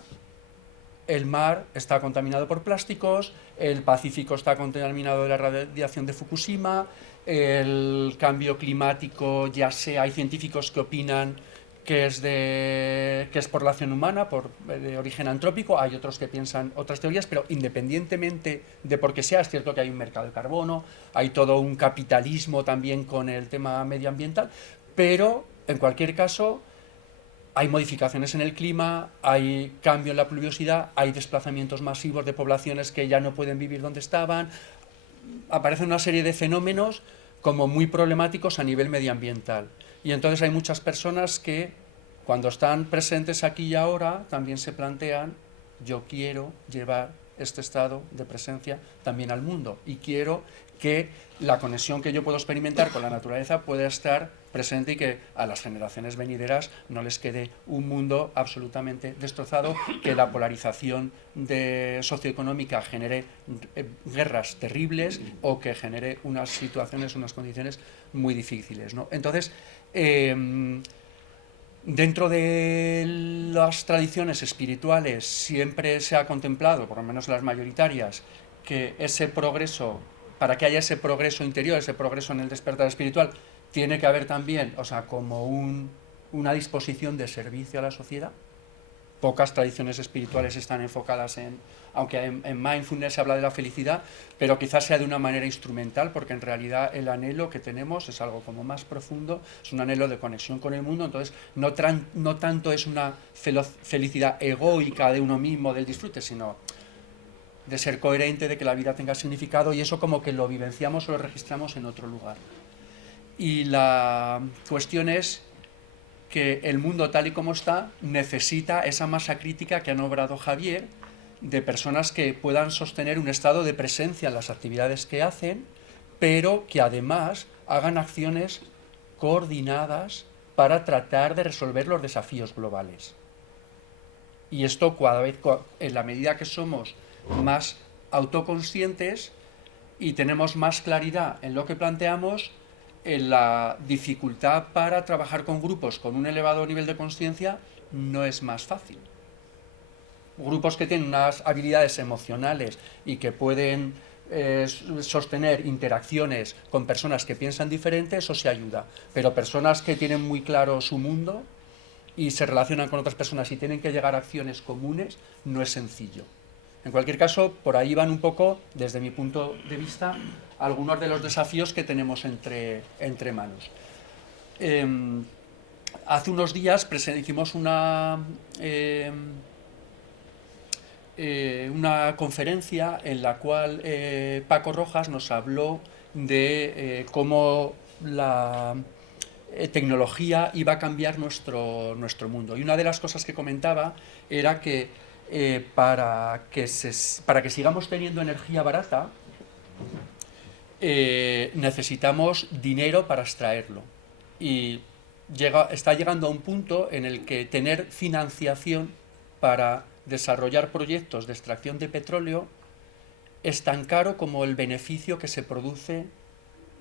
el mar está contaminado por plásticos, el Pacífico está contaminado de la radiación de Fukushima, el cambio climático, hay científicos que opinan que es por la acción humana, de origen antrópico, hay otros que piensan otras teorías, pero independientemente de por qué sea, es cierto que hay un mercado de carbono, hay todo un capitalismo también con el tema medioambiental, pero en cualquier caso hay modificaciones en el clima, hay cambio en la pluviosidad, hay desplazamientos masivos de poblaciones que ya no pueden vivir donde estaban, aparecen una serie de fenómenos como muy problemáticos a nivel medioambiental. Y entonces hay muchas personas que, cuando están presentes aquí y ahora, también se plantean: yo quiero llevar este estado de presencia también al mundo y quiero que la conexión que yo puedo experimentar con la naturaleza pueda estar presente y que a las generaciones venideras no les quede un mundo absolutamente destrozado, que la polarización socioeconómica genere guerras terribles o que genere unas situaciones, unas condiciones muy difíciles, ¿no? Entonces, dentro de las tradiciones espirituales siempre se ha contemplado, por lo menos las mayoritarias, que ese progreso, para que haya ese progreso interior, ese progreso en el despertar espiritual, tiene que haber también, como una disposición de servicio a la sociedad. Pocas tradiciones espirituales están enfocadas aunque en mindfulness se habla de la felicidad, pero quizás sea de una manera instrumental, porque en realidad el anhelo que tenemos es algo como más profundo, es un anhelo de conexión con el mundo. Entonces no tanto es una felicidad egoica de uno mismo, del disfrute, sino de ser coherente, de que la vida tenga significado, y eso como que lo vivenciamos o lo registramos en otro lugar. Y la cuestión es que el mundo tal y como está necesita esa masa crítica que ha nombrado Javier, de personas que puedan sostener un estado de presencia en las actividades que hacen, pero que además hagan acciones coordinadas para tratar de resolver los desafíos globales. Y esto cada vez, en la medida que somos más autoconscientes y tenemos más claridad en lo que planteamos, en la dificultad para trabajar con grupos con un elevado nivel de consciencia no es más fácil. Grupos que tienen unas habilidades emocionales y que pueden sostener interacciones con personas que piensan diferente, eso se ayuda. Pero personas que tienen muy claro su mundo y se relacionan con otras personas y tienen que llegar a acciones comunes, no es sencillo. En cualquier caso, por ahí van un poco, desde mi punto de vista, algunos de los desafíos que tenemos entre manos. Hace unos días hicimos una conferencia en la cual Paco Rojas nos habló de cómo la tecnología iba a cambiar nuestro mundo. Y una de las cosas que comentaba era que para que sigamos teniendo energía barata, necesitamos dinero para extraerlo. Y está llegando a un punto en el que tener financiación para desarrollar proyectos de extracción de petróleo es tan caro como el beneficio que se produce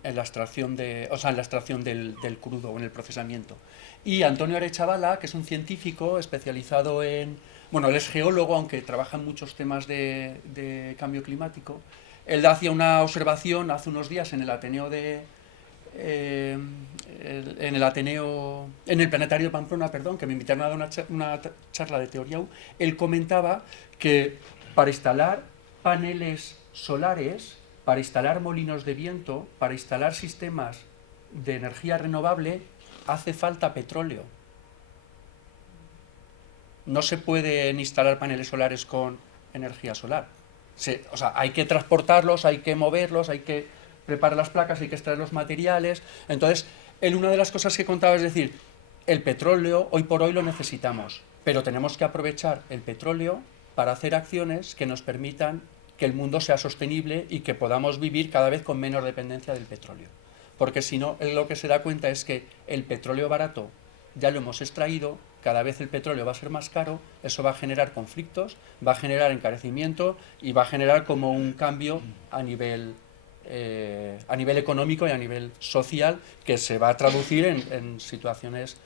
en la extracción del crudo o en el procesamiento. Y Antonio Arechavala, que es un científico especializado en... Bueno, él es geólogo, aunque trabaja en muchos temas de cambio climático. Él hacía una observación hace unos días en el Ateneo en el Planetario de Pamplona, perdón, que me invitaron a dar una charla de teoría U. Él comentaba que para instalar paneles solares, para instalar molinos de viento, para instalar sistemas de energía renovable, hace falta petróleo. No se pueden instalar paneles solares con energía solar. O sea, hay que transportarlos, hay que moverlos, hay que preparar las placas, hay que extraer los materiales. Entonces, una de las cosas que contaba es decir, el petróleo hoy por hoy lo necesitamos, pero tenemos que aprovechar el petróleo para hacer acciones que nos permitan que el mundo sea sostenible y que podamos vivir cada vez con menos dependencia del petróleo. Porque si no, lo que se da cuenta es que el petróleo barato ya lo hemos extraído, cada vez el petróleo va a ser más caro, eso va a generar conflictos, va a generar encarecimiento y va a generar como un cambio a nivel económico y a nivel social que se va a traducir en situaciones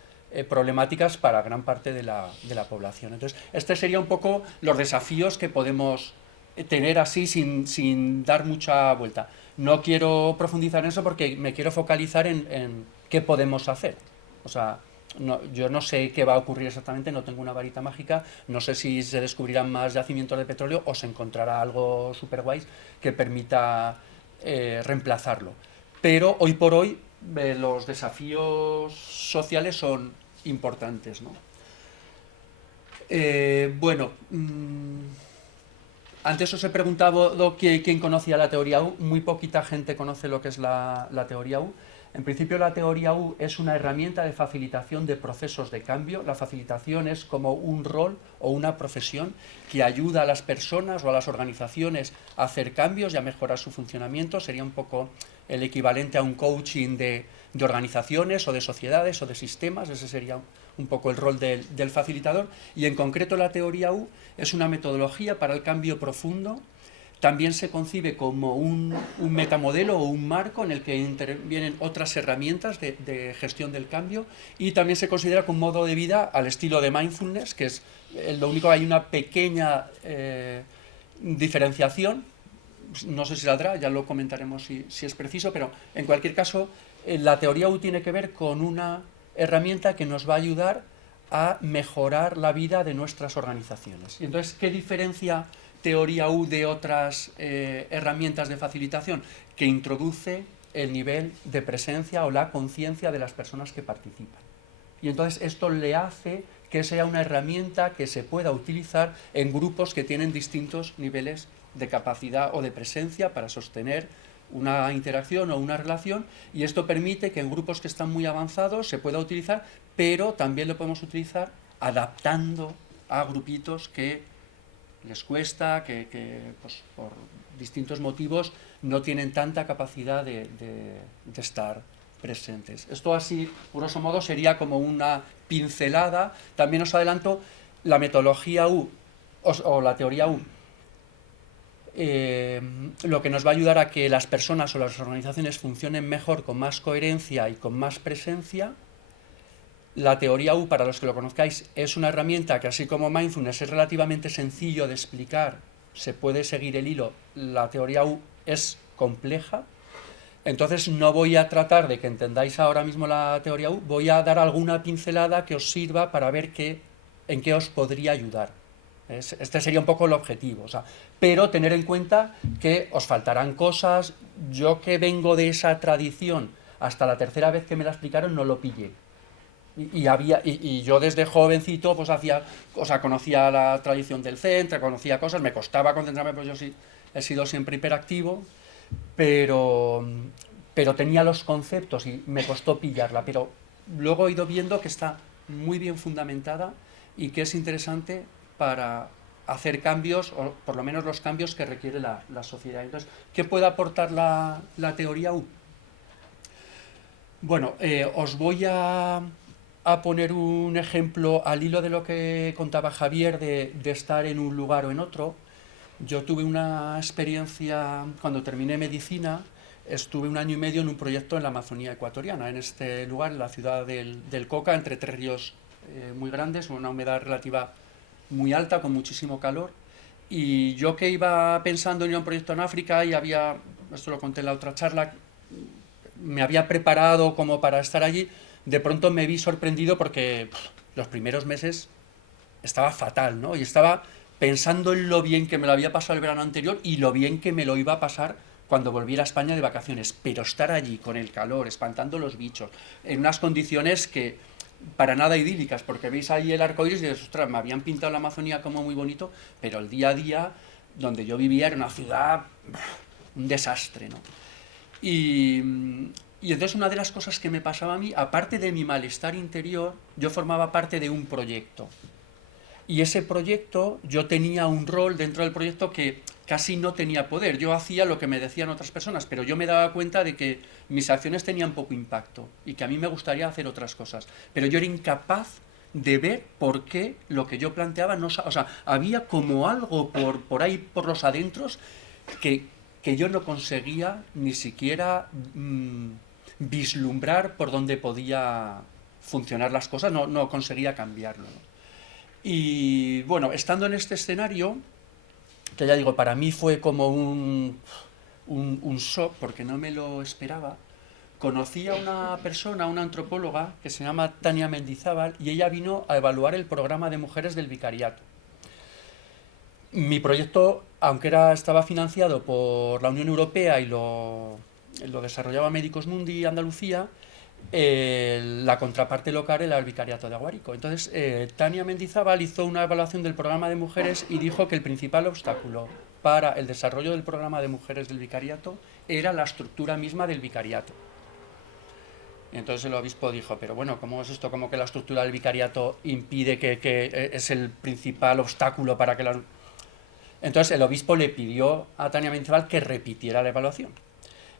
problemáticas para gran parte de la población. Entonces, este sería un poco los desafíos que podemos tener así sin dar mucha vuelta. No quiero profundizar en eso porque me quiero focalizar en qué podemos hacer. O sea, yo no sé qué va a ocurrir exactamente, no tengo una varita mágica, no sé si se descubrirán más yacimientos de petróleo o se encontrará algo super guay que permita reemplazarlo. Pero hoy por hoy los desafíos sociales son importantes, ¿no? Bueno, antes os he preguntado quién conocía la teoría U. Muy poquita gente conoce lo que es la teoría U. En principio, la teoría U es una herramienta de facilitación de procesos de cambio. La facilitación es como un rol o una profesión que ayuda a las personas o a las organizaciones a hacer cambios y a mejorar su funcionamiento. Sería un poco el equivalente a un coaching de organizaciones o de sociedades o de sistemas. Ese sería un poco el rol del facilitador. Y en concreto, la teoría U es una metodología para el cambio profundo. También se concibe como un metamodelo o un marco en el que intervienen otras herramientas de gestión del cambio, y también se considera como un modo de vida al estilo de mindfulness, que es lo único que hay una pequeña diferenciación, no sé si saldrá, ya lo comentaremos si es preciso, pero en cualquier caso la teoría U tiene que ver con una herramienta que nos va a ayudar a mejorar la vida de nuestras organizaciones. Y entonces, ¿qué diferencia teoría U de otras herramientas de facilitación? Que introduce el nivel de presencia o la conciencia de las personas que participan. Y entonces esto le hace que sea una herramienta que se pueda utilizar en grupos que tienen distintos niveles de capacidad o de presencia para sostener una interacción o una relación, y esto permite que en grupos que están muy avanzados se pueda utilizar, pero también lo podemos utilizar adaptando a grupitos que les cuesta, que pues, por distintos motivos no tienen tanta capacidad de estar presentes. Esto así, grosso modo, sería como una pincelada. También os adelanto, la metodología U o la teoría U lo que nos va a ayudar a que las personas o las organizaciones funcionen mejor, con más coherencia y con más presencia. La teoría U, para los que lo conozcáis, es una herramienta que, así como mindfulness es relativamente sencillo de explicar, se puede seguir el hilo. La teoría U es compleja, entonces no voy a tratar de que entendáis ahora mismo la teoría U, voy a dar alguna pincelada que os sirva para ver en qué os podría ayudar. Este sería un poco el objetivo, o sea, pero tener en cuenta que os faltarán cosas. Yo, que vengo de esa tradición, hasta la tercera vez que me la explicaron no lo pillé. Y yo desde jovencito pues conocía la tradición del Zen, conocía cosas, me costaba concentrarme, pues yo sí he sido siempre hiperactivo, pero, pero tenía los conceptos y me costó pillarla, pero luego he ido viendo que está muy bien fundamentada y que es interesante para hacer cambios, o por lo menos los cambios que requiere la sociedad. Entonces, ¿qué puede aportar la teoría U? Bueno, os voy a poner un ejemplo al hilo de lo que contaba Javier de estar en un lugar o en otro. Yo tuve una experiencia cuando terminé medicina, estuve 1 año y medio en un proyecto en la Amazonía ecuatoriana, en este lugar, en la ciudad del Coca, entre 3 ríos muy grandes, una humedad relativa muy alta, con muchísimo calor. Y yo que iba pensando en ir a un proyecto en África y había, esto lo conté en la otra charla, me había preparado como para estar allí, de pronto me vi sorprendido porque los primeros meses estaba fatal, ¿no? Y estaba pensando en lo bien que me lo había pasado el verano anterior y lo bien que me lo iba a pasar cuando volviera a España de vacaciones. Pero estar allí con el calor, espantando los bichos, en unas condiciones que para nada idílicas, porque veis ahí el arco iris y dices, ostras, me habían pintado la Amazonía como muy bonito, pero el día a día donde yo vivía era una ciudad, un desastre, ¿no? Y, y entonces una de las cosas que me pasaba a mí, aparte de mi malestar interior, yo formaba parte de un proyecto. Y ese proyecto, yo tenía un rol dentro del proyecto que casi no tenía poder. Yo hacía lo que me decían otras personas, pero yo me daba cuenta de que mis acciones tenían poco impacto y que a mí me gustaría hacer otras cosas. Pero yo era incapaz de ver por qué lo que yo planteaba no... O sea, había como algo por ahí, por los adentros, que, que yo no conseguía ni siquiera vislumbrar por dónde podía funcionar las cosas, no conseguía cambiarlo, ¿no? Y bueno, estando en este escenario, que ya digo, para mí fue como un shock, porque no me lo esperaba, conocí a una persona, una antropóloga, que se llama Tania Mendizábal, y ella vino a evaluar el programa de mujeres del vicariato. Mi proyecto, aunque estaba financiado por la Unión Europea y lo desarrollaba Médicos Mundi Andalucía, la contraparte local era el Vicariato de Aguarico. Entonces, Tania Mendizábal hizo una evaluación del programa de mujeres y dijo que el principal obstáculo para el desarrollo del programa de mujeres del vicariato era la estructura misma del vicariato. Y entonces el obispo dijo, pero bueno, ¿cómo es esto? ¿Cómo que la estructura del vicariato impide que es el principal obstáculo para que las... Entonces el obispo le pidió a Tania Mendizábal que repitiera la evaluación.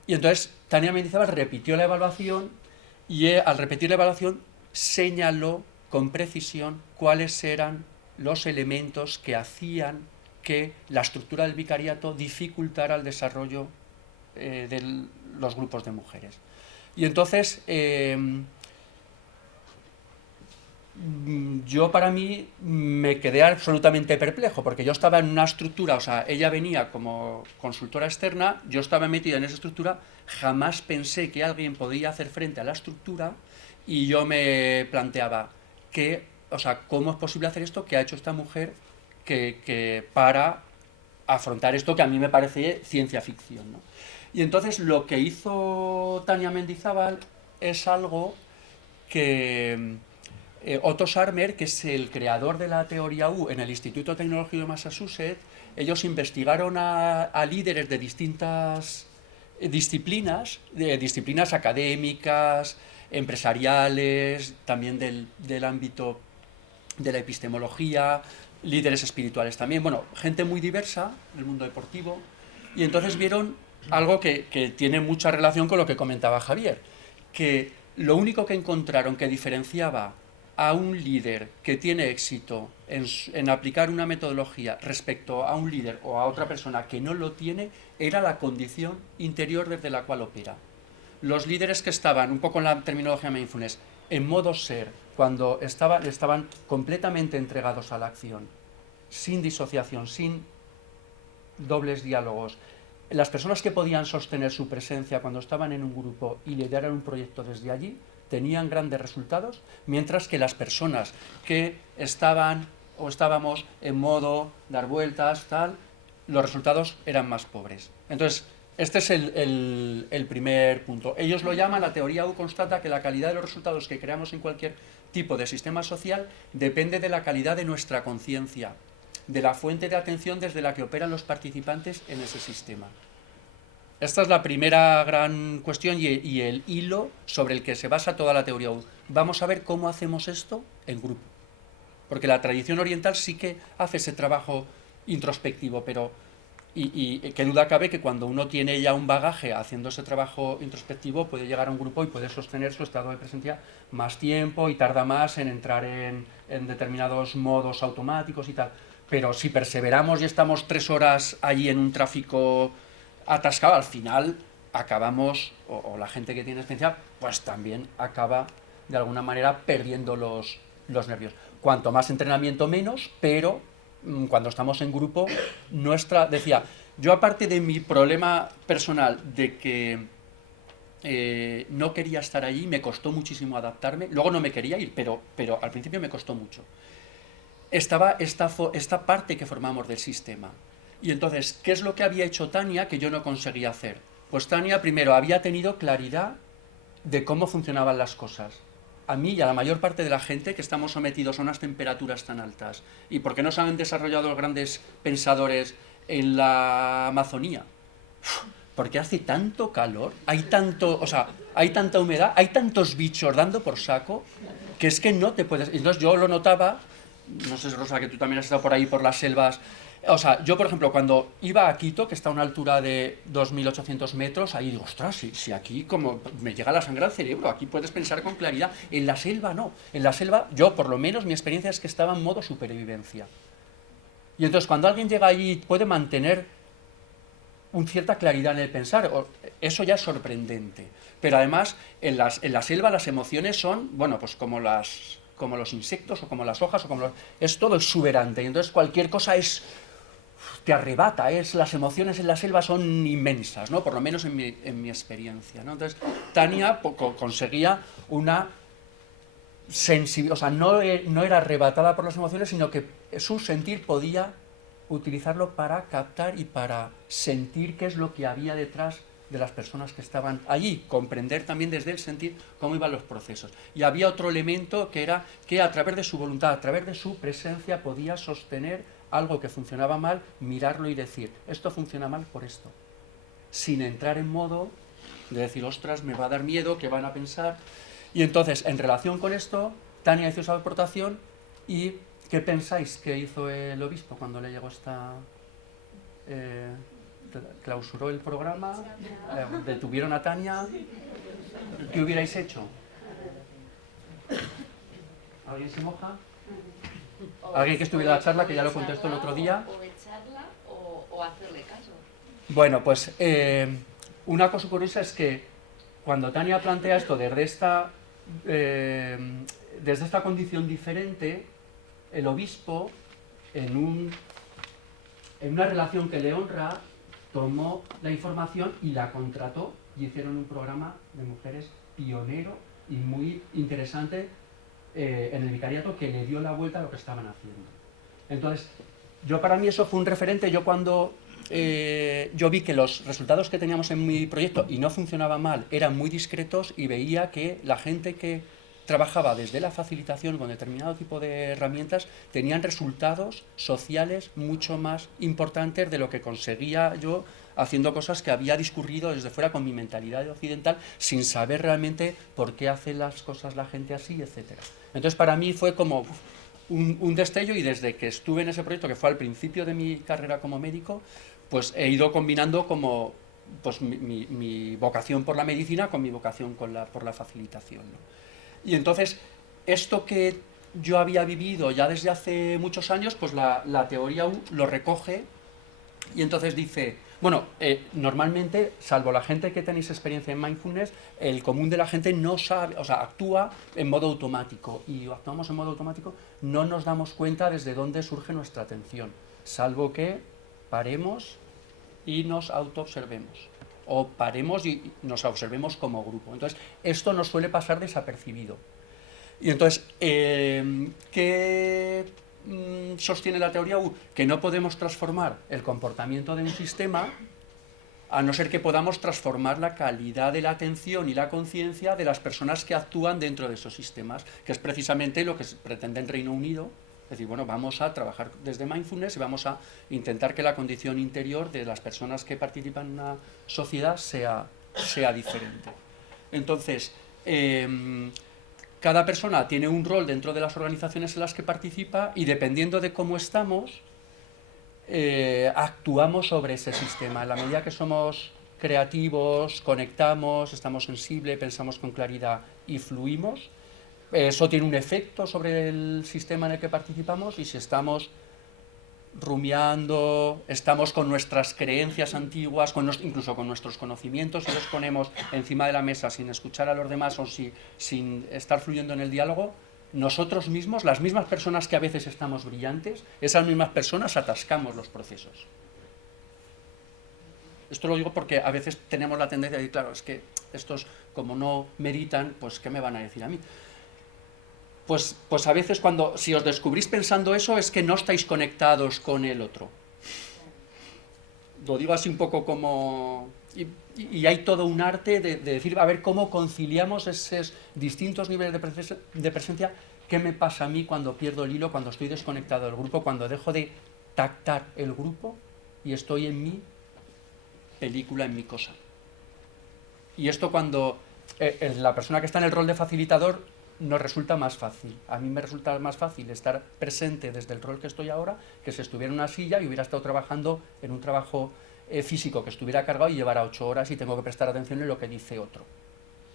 Y entonces Tania Mendizábal repitió la evaluación y al repetir la evaluación señaló con precisión cuáles eran los elementos que hacían que la estructura del vicariato dificultara el desarrollo de los grupos de mujeres. Y entonces yo para mí me quedé absolutamente perplejo, porque yo estaba en una estructura, o sea, ella venía como consultora externa, yo estaba metida en esa estructura, jamás pensé que alguien podía hacer frente a la estructura y yo me planteaba o sea, ¿cómo es posible hacer esto que ha hecho esta mujer que para afrontar esto que a mí me parece ciencia ficción, ¿no? Y entonces lo que hizo Tania Mendizábal es algo que Otto Scharmer, que es el creador de la teoría U en el Instituto Tecnológico de Massachusetts, ellos investigaron a líderes de distintas disciplinas académicas, empresariales, también del ámbito de la epistemología, líderes espirituales también, bueno, gente muy diversa del mundo deportivo, y entonces vieron algo que tiene mucha relación con lo que comentaba Javier, que lo único que encontraron que diferenciaba a un líder que tiene éxito en aplicar una metodología respecto a un líder o a otra persona que no lo tiene, era la condición interior desde la cual opera. Los líderes que estaban, un poco en la terminología mindfulness, en modo ser, cuando estaban completamente entregados a la acción, sin disociación, sin dobles diálogos, las personas que podían sostener su presencia cuando estaban en un grupo y liderar un proyecto desde allí, tenían grandes resultados, mientras que las personas que estaban o estábamos en modo dar vueltas, tal, los resultados eran más pobres. Entonces, este es el primer punto. Ellos lo llaman, la teoría U constata que la calidad de los resultados que creamos en cualquier tipo de sistema social depende de la calidad de nuestra conciencia, de la fuente de atención desde la que operan los participantes en ese sistema. Esta es la primera gran cuestión y el hilo sobre el que se basa toda la teoría U. Vamos a ver cómo hacemos esto en grupo. Porque la tradición oriental sí que hace ese trabajo introspectivo, pero y qué duda cabe que cuando uno tiene ya un bagaje haciendo ese trabajo introspectivo puede llegar a un grupo y puede sostener su estado de presencia más tiempo y tarda más en entrar en determinados modos automáticos y tal. Pero si perseveramos y estamos 3 horas allí en un tráfico atascado, al final acabamos, o la gente que tiene experiencia, pues también acaba de alguna manera perdiendo los nervios. Cuanto más entrenamiento menos, pero cuando estamos en grupo, decía, yo aparte de mi problema personal de que no quería estar allí, me costó muchísimo adaptarme, luego no me quería ir, pero al principio me costó mucho. Estaba esta parte que formamos del sistema. Y entonces, ¿qué es lo que había hecho Tania que yo no conseguía hacer? Pues Tania, primero, había tenido claridad de cómo funcionaban las cosas. A mí y a la mayor parte de la gente que estamos sometidos a unas temperaturas tan altas. ¿Y por qué no se han desarrollado los grandes pensadores en la Amazonía? Porque hace tanto calor, hay tanta humedad, hay tantos bichos dando por saco, que es que no te puedes... Entonces yo lo notaba, no sé, Rosa, que tú también has estado por ahí, por las selvas. O sea, yo, por ejemplo, cuando iba a Quito, que está a una altura de 2.800 metros, ahí digo, ostras, si aquí como me llega la sangre al cerebro, aquí puedes pensar con claridad. En la selva no. En la selva, yo, por lo menos, mi experiencia es que estaba en modo supervivencia. Y entonces, cuando alguien llega allí y puede mantener una cierta claridad en el pensar, eso ya es sorprendente. Pero además, en la selva las emociones son, bueno, pues como los insectos o como las hojas, es todo exuberante. Y entonces cualquier cosa te arrebata, las emociones en la selva son inmensas, ¿no? Por lo menos en mi experiencia, ¿no? Entonces, Tania conseguía una sensibilidad, o sea, no era arrebatada por las emociones, sino que su sentir podía utilizarlo para captar y para sentir qué es lo que había detrás de las personas que estaban allí, comprender también desde el sentir cómo iban los procesos. Y había otro elemento que era que a través de su voluntad, a través de su presencia, podía sostener algo que funcionaba mal, mirarlo y decir, esto funciona mal por esto, sin entrar en modo de decir, ostras, me va a dar miedo, ¿qué van a pensar? Y entonces, en relación con esto, Tania hizo esa aportación. ¿Y qué pensáis que hizo el obispo cuando le llegó esta... clausuró el programa, detuvieron a Tania? ¿Qué hubierais hecho? ¿Alguien se moja? ¿Alguien que estuviera en la charla, que ya lo contestó el otro día? O echarla o hacerle caso. Bueno, pues una cosa curiosa es que cuando Tania plantea esto desde esta condición diferente, el obispo, en una relación que le honra, tomó la información y la contrató y hicieron un programa de mujeres pionero y muy interesante en el vicariato, que le dio la vuelta a lo que estaban haciendo. Entonces, para mí eso fue un referente. Yo cuando yo vi que los resultados que teníamos en mi proyecto, y no funcionaba mal, eran muy discretos, y veía que la gente que trabajaba desde la facilitación con determinado tipo de herramientas tenían resultados sociales mucho más importantes de lo que conseguía yo haciendo cosas que había discurrido desde fuera con mi mentalidad occidental, sin saber realmente por qué hace las cosas la gente así, etc. Entonces, para mí fue como un destello, y desde que estuve en ese proyecto, que fue al principio de mi carrera como médico, pues he ido combinando como pues mi vocación por la medicina con mi vocación por la facilitación, ¿no? Y entonces, esto que yo había vivido ya desde hace muchos años, pues la teoría U lo recoge, y entonces dice, bueno, normalmente, salvo la gente que tenéis experiencia en mindfulness, el común de la gente no sabe, o sea, actúa en modo automático, y actuamos en modo automático, no nos damos cuenta desde dónde surge nuestra atención, salvo que paremos y nos autoobservemos, o paremos y nos observemos como grupo. Entonces, esto nos suele pasar desapercibido. Y entonces, ¿qué sostiene la teoría U? Que no podemos transformar el comportamiento de un sistema a no ser que podamos transformar la calidad de la atención y la conciencia de las personas que actúan dentro de esos sistemas, que es precisamente lo que pretende en Reino Unido, Es decir, bueno, vamos a trabajar desde mindfulness y vamos a intentar que la condición interior de las personas que participan en una sociedad sea diferente. Entonces, cada persona tiene un rol dentro de las organizaciones en las que participa y dependiendo de cómo estamos, actuamos sobre ese sistema. En la medida que somos creativos, conectamos, estamos sensibles, pensamos con claridad y fluimos, eso tiene un efecto sobre el sistema en el que participamos, y si estamos rumiando, estamos con nuestras creencias antiguas, incluso con nuestros conocimientos, y los ponemos encima de la mesa sin escuchar a los demás o sin estar fluyendo en el diálogo, nosotros mismos, las mismas personas que a veces estamos brillantes, esas mismas personas atascamos los procesos. Esto lo digo porque a veces tenemos la tendencia de decir, claro, es que estos como no meditan, pues ¿qué me van a decir a mí? Pues a veces si os descubrís pensando eso es que no estáis conectados con el otro. Lo digo así un poco como... Y hay todo un arte de decir, a ver, cómo conciliamos esos distintos niveles de presencia. ¿Qué me pasa a mí cuando pierdo el hilo, cuando estoy desconectado del grupo, cuando dejo de tactar el grupo y estoy en mi película, en mi cosa? Y esto cuando la persona que está en el rol de facilitador nos resulta más fácil. A mí me resulta más fácil estar presente desde el rol que estoy ahora que si estuviera en una silla y hubiera estado trabajando en un trabajo físico que estuviera cargado y llevara 8 horas y tengo que prestar atención en lo que dice otro.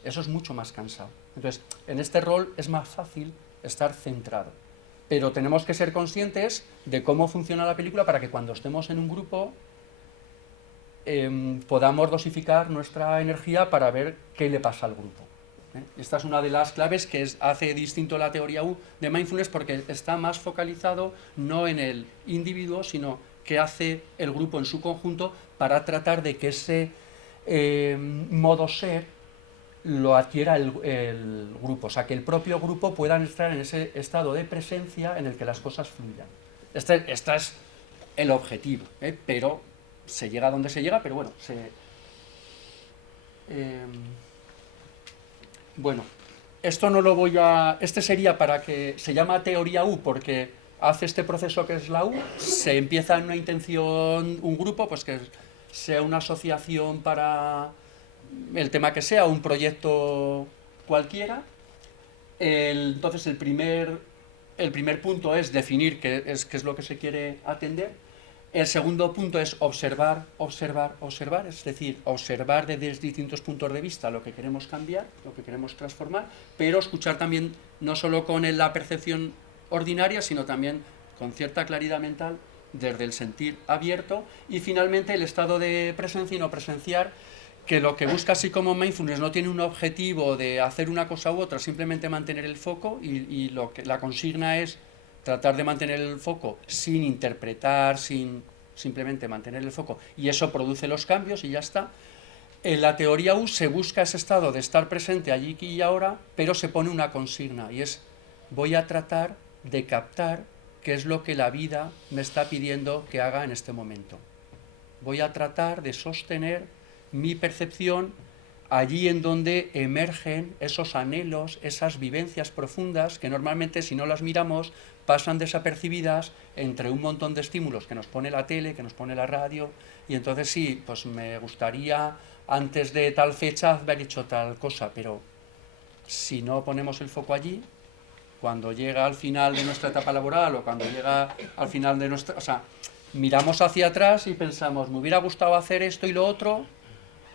Eso es mucho más cansado. Entonces, en este rol es más fácil estar centrado. Pero tenemos que ser conscientes de cómo funciona la película para que cuando estemos en un grupo podamos dosificar nuestra energía para ver qué le pasa al grupo. Esta es una de las claves que hace distinto la teoría U de mindfulness, porque está más focalizado no en el individuo, sino que hace el grupo en su conjunto para tratar de que ese modo ser lo adquiera el grupo, o sea, que el propio grupo pueda entrar en ese estado de presencia en el que las cosas fluyan. Este es el objetivo, pero se llega a donde se llega, pero bueno, bueno, esto no lo voy a... Este sería para que... Se llama teoría U porque hace este proceso que es la U, se empieza en una intención, un grupo, pues que sea una asociación para el tema que sea, un proyecto cualquiera. Entonces el primer punto es definir qué es lo que se quiere atender. El segundo punto es observar, es decir, observar desde distintos puntos de vista lo que queremos cambiar, lo que queremos transformar, pero escuchar también no solo con la percepción ordinaria, sino también con cierta claridad mental desde el sentir abierto. Y finalmente el estado de presencia y no presenciar, que lo que busca así como mindfulness no tiene un objetivo de hacer una cosa u otra, simplemente mantener el foco, y lo que la consigna es tratar de mantener el foco sin interpretar, simplemente mantener el foco, y eso produce los cambios y ya está. En la teoría U se busca ese estado de estar presente allí, aquí y ahora, pero se pone una consigna, y es: voy a tratar de captar qué es lo que la vida me está pidiendo que haga en este momento. Voy a tratar de sostener mi percepción allí en donde emergen esos anhelos, esas vivencias profundas que normalmente, si no las miramos, pasan desapercibidas entre un montón de estímulos que nos pone la tele, que nos pone la radio, y entonces sí, pues me gustaría antes de tal fecha haber hecho tal cosa, pero si no ponemos el foco allí, cuando llega al final de nuestra etapa laboral o cuando llega al final de nuestra... O sea, miramos hacia atrás y pensamos, me hubiera gustado hacer esto y lo otro,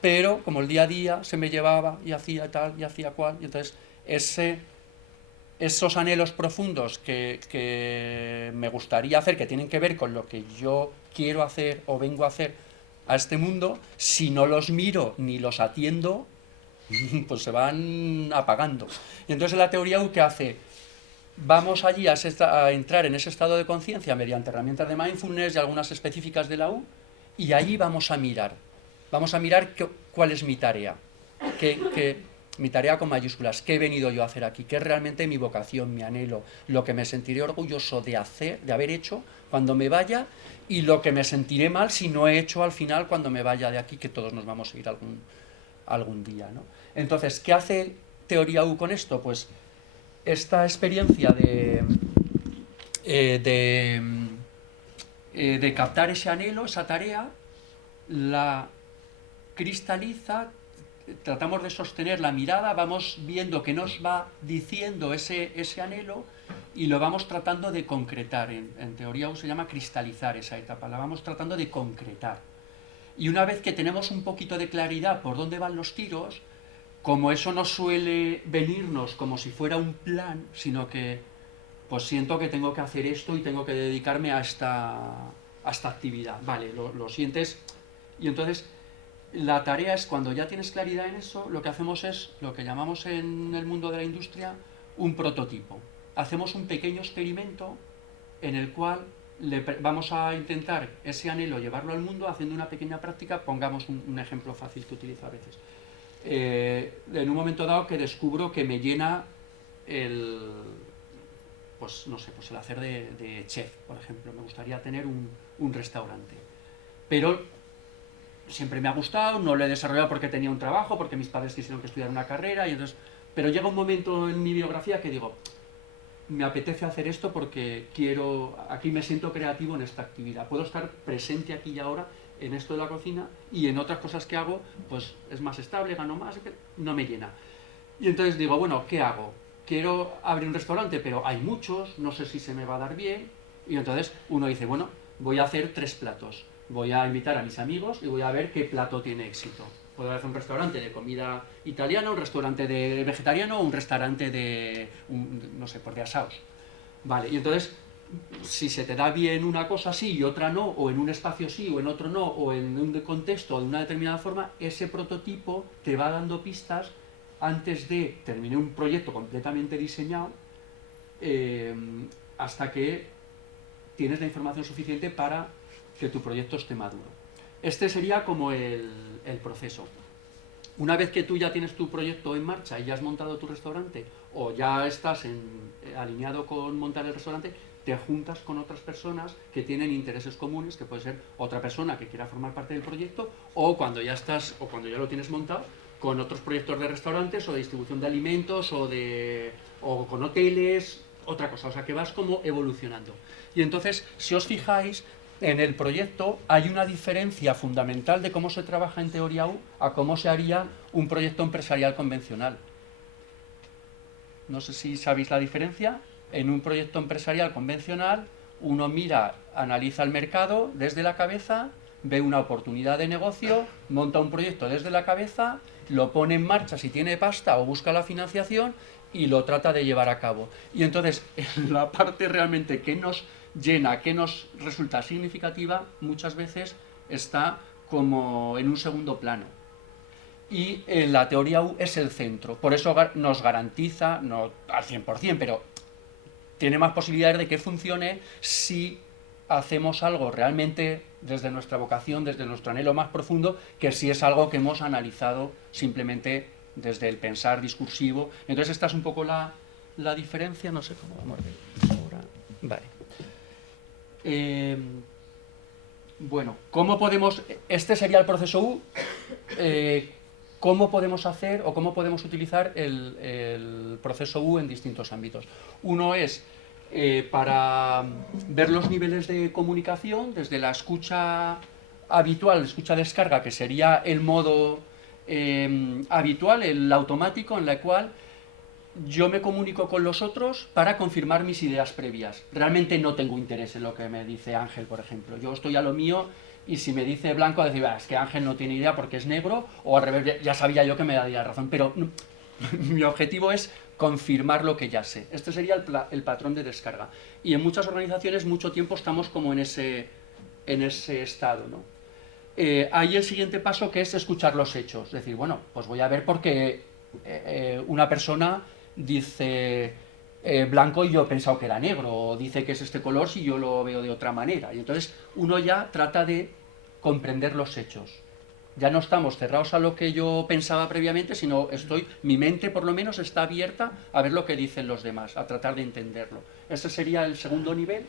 pero como el día a día se me llevaba y hacía tal y hacía cual, y entonces esos anhelos profundos que me gustaría hacer, que tienen que ver con lo que yo quiero hacer o vengo a hacer a este mundo, si no los miro ni los atiendo, pues se van apagando. Y entonces la teoría U, ¿qué hace? Vamos allí a entrar en ese estado de conciencia mediante herramientas de mindfulness y algunas específicas de la U, y allí vamos a mirar cuál es mi tarea, mi tarea con mayúsculas, qué he venido yo a hacer aquí, qué es realmente mi vocación, mi anhelo, lo que me sentiré orgulloso de hacer, de haber hecho cuando me vaya, y lo que me sentiré mal si no he hecho al final cuando me vaya de aquí, que todos nos vamos a ir algún día, ¿no? Entonces, ¿qué hace teoría U con esto? Pues esta experiencia de captar ese anhelo, esa tarea, la cristaliza, tratamos de sostener la mirada, vamos viendo que nos va diciendo ese anhelo y lo vamos tratando de concretar. En teoría se llama cristalizar esa etapa, la vamos tratando de concretar. Y una vez que tenemos un poquito de claridad por dónde van los tiros, como eso no suele venirnos como si fuera un plan, sino que pues siento que tengo que hacer esto y tengo que dedicarme a esta actividad. Vale, lo sientes. Y entonces la tarea es, cuando ya tienes claridad en eso, lo que hacemos es lo que llamamos en el mundo de la industria un prototipo. Hacemos un pequeño experimento en el cual vamos a intentar ese anhelo llevarlo al mundo haciendo una pequeña práctica. Pongamos un ejemplo fácil que utilizo a veces. En un momento dado que descubro que me llena pues no sé, pues el hacer de chef, por ejemplo. Me gustaría tener un restaurante. Pero siempre me ha gustado, no lo he desarrollado porque tenía un trabajo, porque mis padres quisieron que estudiara una carrera, y entonces, pero llega un momento en mi biografía que digo, me apetece hacer esto porque aquí me siento creativo en esta actividad. Puedo estar presente aquí y ahora en esto de la cocina, y en otras cosas que hago, pues es más estable, gano más, no me llena. Y entonces digo, bueno, ¿qué hago? Quiero abrir un restaurante, pero hay muchos, no sé si se me va a dar bien, y entonces uno dice, bueno, voy a hacer 3 platos. Voy a invitar a mis amigos y voy a ver qué plato tiene éxito. Puedo hacer un restaurante de comida italiana, un restaurante de vegetariano o un restaurante de, no sé, pues de asaos. Vale, y entonces, si se te da bien una cosa sí y otra no, o en un espacio sí o en otro no, o en un contexto o de una determinada forma, ese prototipo te va dando pistas antes de terminar un proyecto completamente diseñado, hasta que tienes la información suficiente para que tu proyecto esté maduro. Este sería como el proceso. Una vez que tú ya tienes tu proyecto en marcha y ya has montado tu restaurante, o ya estás alineado con montar el restaurante, te juntas con otras personas que tienen intereses comunes, que puede ser otra persona que quiera formar parte del proyecto, o cuando ya lo tienes montado, con otros proyectos de restaurantes o de distribución de alimentos o con hoteles, otra cosa. O sea, que vas como evolucionando. Y entonces, si os fijáis, en el proyecto hay una diferencia fundamental de cómo se trabaja en Teoría U a cómo se haría un proyecto empresarial convencional. No sé si sabéis la diferencia. En un proyecto empresarial convencional, uno mira, analiza el mercado desde la cabeza, ve una oportunidad de negocio, monta un proyecto desde la cabeza, lo pone en marcha si tiene pasta o busca la financiación y lo trata de llevar a cabo. Y entonces, la parte realmente que nos llena, que nos resulta significativa, muchas veces está como en un segundo plano. Y la Teoría U es el centro. Por eso nos garantiza, no al 100%, pero tiene más posibilidades de que funcione si hacemos algo realmente desde nuestra vocación, desde nuestro anhelo más profundo, que si es algo que hemos analizado simplemente desde el pensar discursivo. Entonces esta es un poco la diferencia, no sé cómo vamos a ver ahora. Vale. Bueno, ¿cómo podemos...? Este sería el proceso U. ¿Cómo podemos hacer o cómo podemos utilizar el proceso U en distintos ámbitos? Uno es para ver los niveles de comunicación desde la escucha habitual, escucha-descarga, que sería el modo habitual, el automático, en la cual yo me comunico con los otros para confirmar mis ideas previas. Realmente no tengo interés en lo que me dice Ángel, por ejemplo. Yo estoy a lo mío y si me dice Blanco, decir, es que Ángel no tiene idea porque es negro, o al revés, ya sabía yo que me daría razón. Pero mi objetivo es confirmar lo que ya sé. Este sería el patrón de descarga. Y en muchas organizaciones mucho tiempo estamos como en ese estado, ¿no? Hay el siguiente paso, que es escuchar los hechos. Es decir, bueno, pues voy a ver por qué una persona dice blanco y yo he pensado que era negro, o dice que es este color si yo lo veo de otra manera. Y entonces uno ya trata de comprender los hechos. Ya no estamos cerrados a lo que yo pensaba previamente, sino mi mente por lo menos está abierta a ver lo que dicen los demás, a tratar de entenderlo. Ese sería el segundo nivel.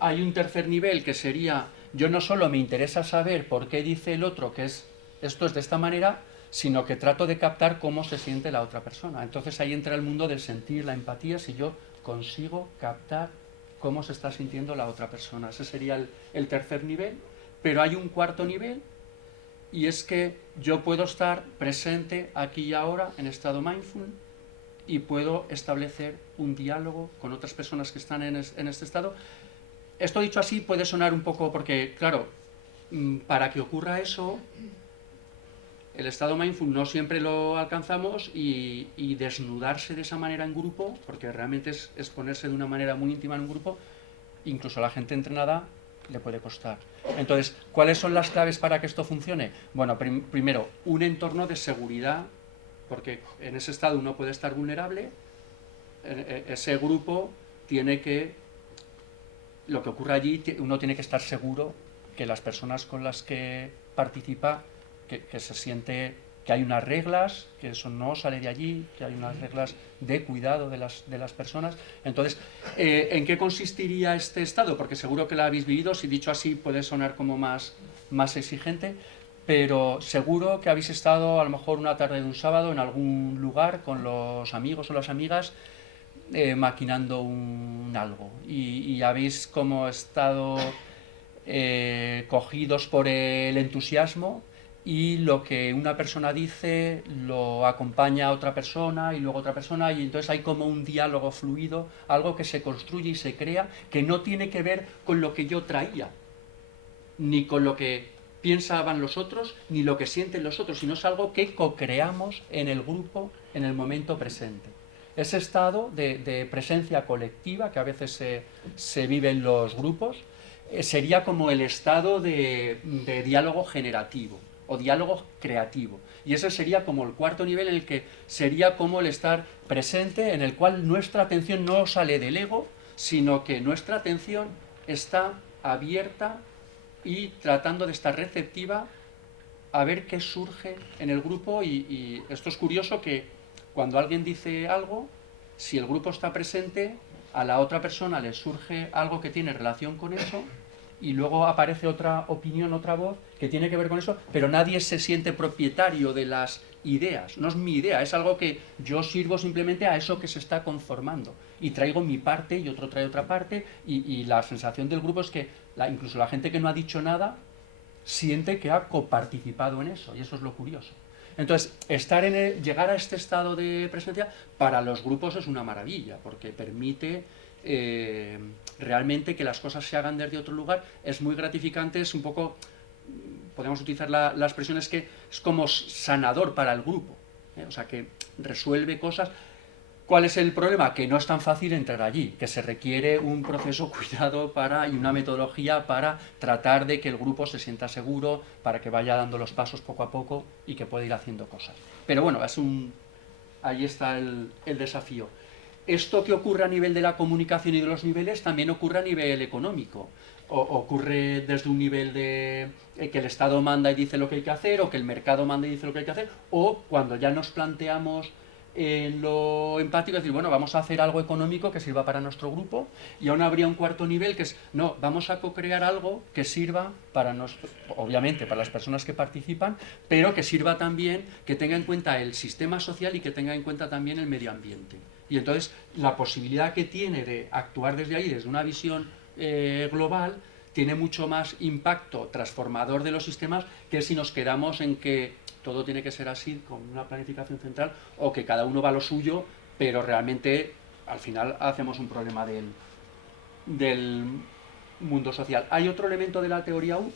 Hay un tercer nivel que sería, yo no solo me interesa saber por qué dice el otro que esto es de esta manera, sino que trato de captar cómo se siente la otra persona. Entonces ahí entra el mundo del sentir, la empatía, si yo consigo captar cómo se está sintiendo la otra persona. Ese sería el tercer nivel, pero hay un cuarto nivel, y es que yo puedo estar presente aquí y ahora en estado mindful y puedo establecer un diálogo con otras personas que están en este estado. Esto dicho así puede sonar un poco, porque claro, para que ocurra eso, el estado mindful no siempre lo alcanzamos, y desnudarse de esa manera en grupo, porque realmente es ponerse de una manera muy íntima en un grupo, incluso a la gente entrenada le puede costar. Entonces, ¿cuáles son las claves para que esto funcione? Bueno, primero, un entorno de seguridad, porque en ese estado uno puede estar vulnerable. Ese grupo tiene que, lo que ocurre allí, uno tiene que estar seguro que las personas con las que participa, que se siente que hay unas reglas, que eso no sale de allí, que hay unas reglas de cuidado de las personas. Entonces, ¿en qué consistiría este estado? Porque seguro que lo habéis vivido, si dicho así puede sonar como más exigente, pero seguro que habéis estado a lo mejor una tarde de un sábado en algún lugar con los amigos o las amigas, maquinando algo, y habéis como estado cogidos por el entusiasmo, y lo que una persona dice lo acompaña a otra persona y luego otra persona, y entonces hay como un diálogo fluido, algo que se construye y se crea, que no tiene que ver con lo que yo traía, ni con lo que piensaban los otros, ni lo que sienten los otros, sino es algo que co-creamos en el grupo en el momento presente. Ese estado de presencia colectiva que a veces se vive en los grupos, sería como el estado de diálogo generativo o diálogo creativo, y ese sería como el cuarto nivel, en el que sería como el estar presente, en el cual nuestra atención no sale del ego, sino que nuestra atención está abierta y tratando de estar receptiva a ver qué surge en el grupo. Y esto es curioso, que cuando alguien dice algo, si el grupo está presente, a la otra persona le surge algo que tiene relación con eso, y luego aparece otra opinión, otra voz que tiene que ver con eso, pero nadie se siente propietario de las ideas. No es mi idea, es algo que yo sirvo simplemente a eso que se está conformando, y traigo mi parte y otro trae otra parte, y la sensación del grupo es que incluso la gente que no ha dicho nada siente que ha coparticipado en eso, y eso es lo curioso. Entonces, llegar a este estado de presencia para los grupos es una maravilla, porque permite realmente que las cosas se hagan desde otro lugar. Es muy gratificante, es un poco, podemos utilizar la expresión, es que es como sanador para el grupo, o sea, que resuelve cosas. ¿Cuál es el problema? Que no es tan fácil entrar allí, que se requiere un proceso cuidado y una metodología para tratar de que el grupo se sienta seguro, para que vaya dando los pasos poco a poco y que pueda ir haciendo cosas. Pero bueno, ahí está el desafío. Esto que ocurre a nivel de la comunicación y de los niveles también ocurre a nivel económico. Ocurre desde un nivel de que el Estado manda y dice lo que hay que hacer, o que el mercado manda y dice lo que hay que hacer, o cuando ya nos planteamos en lo empático, decir, bueno, vamos a hacer algo económico que sirva para nuestro grupo, y aún habría un cuarto nivel que es, no, vamos a co-crear algo que sirva para obviamente para las personas que participan, pero que sirva también, que tenga en cuenta el sistema social y que tenga en cuenta también el medio ambiente. Y entonces la posibilidad que tiene de actuar desde ahí, desde una visión global, tiene mucho más impacto transformador de los sistemas que si nos quedamos en que todo tiene que ser así, con una planificación central, o que cada uno va a lo suyo, pero realmente al final hacemos un problema del mundo social. Hay otro elemento de la teoría U,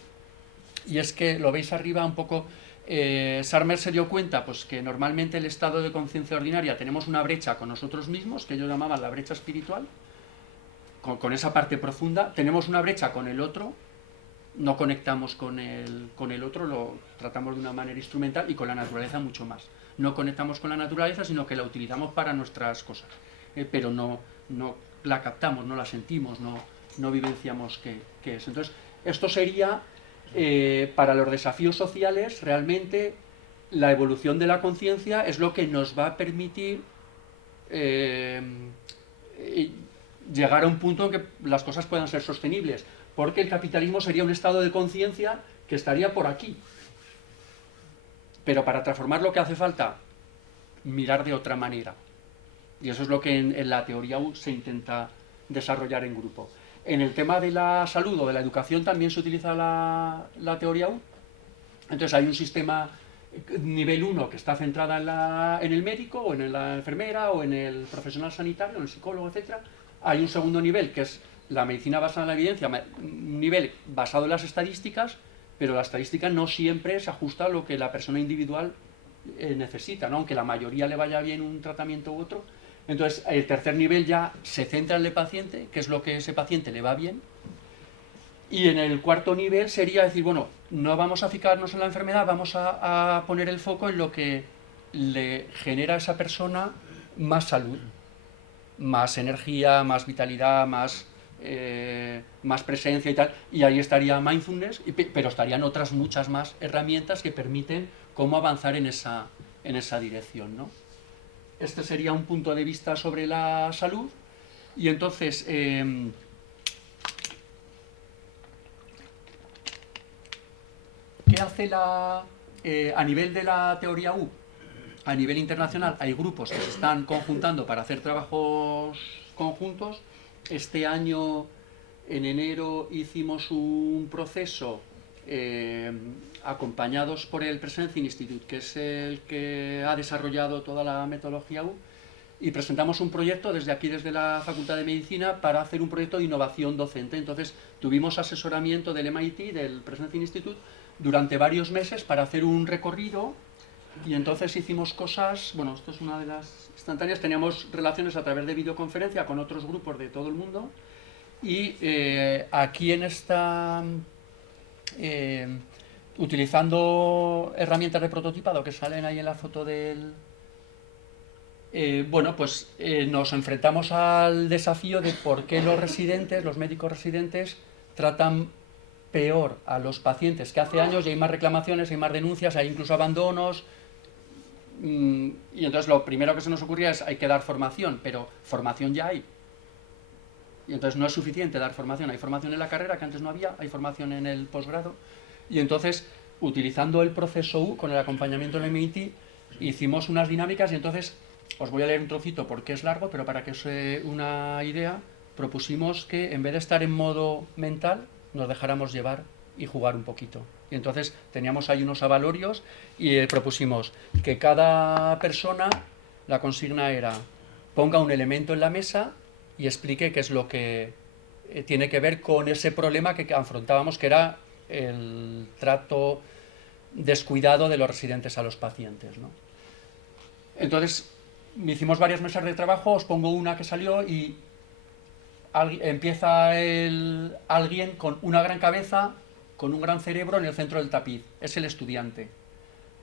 y es que lo veis arriba un poco. Sarmer se dio cuenta pues, que normalmente el estado de conciencia ordinaria tenemos una brecha con nosotros mismos, que ellos llamaban la brecha espiritual, con esa parte profunda. Tenemos una brecha con el otro, no conectamos con el otro, lo tratamos de una manera instrumental, y con la naturaleza mucho más. No conectamos con la naturaleza, sino que la utilizamos para nuestras cosas, pero no la captamos, no la sentimos, no vivenciamos qué es. Entonces, esto sería, para los desafíos sociales, realmente la evolución de la conciencia es lo que nos va a permitir llegar a un punto en que las cosas puedan ser sostenibles, porque el capitalismo sería un estado de conciencia que estaría por aquí. Pero para transformarlo, ¿qué hace falta? Mirar de otra manera. Y eso es lo que en la teoría U se intenta desarrollar en grupo. En el tema de la salud o de la educación también se utiliza la teoría U. Entonces hay un sistema nivel 1 que está centrada en el médico o en la enfermera o en el profesional sanitario, en el psicólogo, etc. Hay un segundo nivel que es la medicina basada en la evidencia, un nivel basado en las estadísticas, pero la estadística no siempre se ajusta a lo que la persona individual necesita, ¿no? Aunque la mayoría le vaya bien un tratamiento u otro. Entonces el tercer nivel ya se centra en el paciente, que es lo que a ese paciente le va bien. Y en el cuarto nivel sería decir, bueno, no vamos a fijarnos en la enfermedad, vamos a poner el foco en lo que le genera a esa persona más salud, más energía, más vitalidad, más presencia y tal. Y ahí estaría mindfulness, pero estarían otras muchas más herramientas que permiten cómo avanzar en esa dirección, ¿no? Este sería un punto de vista sobre la salud. Y entonces... ¿qué hace a nivel de la teoría U? A nivel internacional hay grupos que se están conjuntando para hacer trabajos conjuntos. Este año, en enero, hicimos un proceso acompañados por el Presencing Institute, que es el que ha desarrollado toda la metodología U, y presentamos un proyecto desde aquí, desde la Facultad de Medicina, para hacer un proyecto de innovación docente. Entonces tuvimos asesoramiento del MIT, del Presencing Institute, durante varios meses para hacer un recorrido, y entonces hicimos cosas, bueno, esto es una de las instantáneas, teníamos relaciones a través de videoconferencia con otros grupos de todo el mundo, y aquí en esta, utilizando herramientas de prototipado que salen ahí en la foto del... bueno, pues nos enfrentamos al desafío de por qué los residentes, los médicos residentes, tratan peor a los pacientes que hace años, y hay más reclamaciones, hay más denuncias, hay incluso abandonos, y entonces lo primero que se nos ocurría es hay que dar formación, pero formación ya hay, y entonces no es suficiente dar formación, hay formación en la carrera que antes no había, hay formación en el posgrado, y entonces utilizando el proceso U con el acompañamiento del MIT hicimos unas dinámicas, y entonces os voy a leer un trocito porque es largo, pero para que os dé una idea, propusimos que en vez de estar en modo mental nos dejáramos llevar y jugar un poquito. Y entonces teníamos ahí unos avalorios y propusimos que cada persona, la consigna era ponga un elemento en la mesa y explique qué es lo que tiene que ver con ese problema que afrontábamos, que era el trato descuidado de los residentes a los pacientes, ¿no? Entonces hicimos varias mesas de trabajo, os pongo una que salió y empieza alguien con una gran cabeza, con un gran cerebro en el centro del tapiz. Es el estudiante.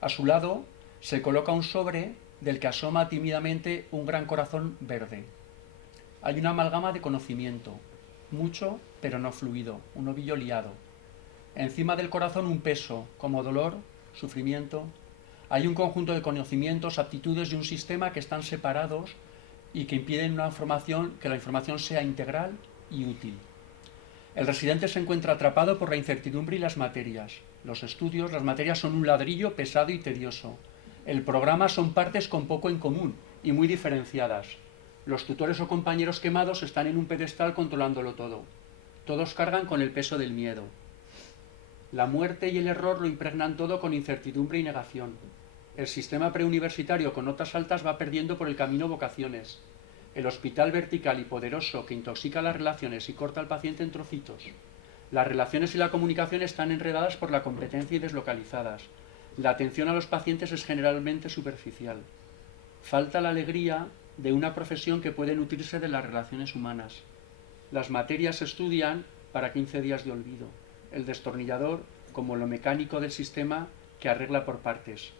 A su lado se coloca un sobre del que asoma tímidamente un gran corazón verde. Hay una amalgama de conocimiento, mucho pero no fluido, un ovillo liado. Encima del corazón un peso, como dolor, sufrimiento. Hay un conjunto de conocimientos, aptitudes y un sistema que están separados y que impiden que la información sea integral y útil. El residente se encuentra atrapado por la incertidumbre y las materias. Los estudios, las materias son un ladrillo pesado y tedioso. El programa son partes con poco en común y muy diferenciadas. Los tutores o compañeros quemados están en un pedestal controlándolo todo. Todos cargan con el peso del miedo. La muerte y el error lo impregnan todo con incertidumbre y negación. El sistema preuniversitario con notas altas va perdiendo por el camino vocaciones. El hospital vertical y poderoso que intoxica las relaciones y corta al paciente en trocitos. Las relaciones y la comunicación están enredadas por la competencia y deslocalizadas. La atención a los pacientes es generalmente superficial. Falta la alegría de una profesión que puede nutrirse de las relaciones humanas. Las materias se estudian para 15 días de olvido. El destornillador como lo mecánico del sistema que arregla por partes.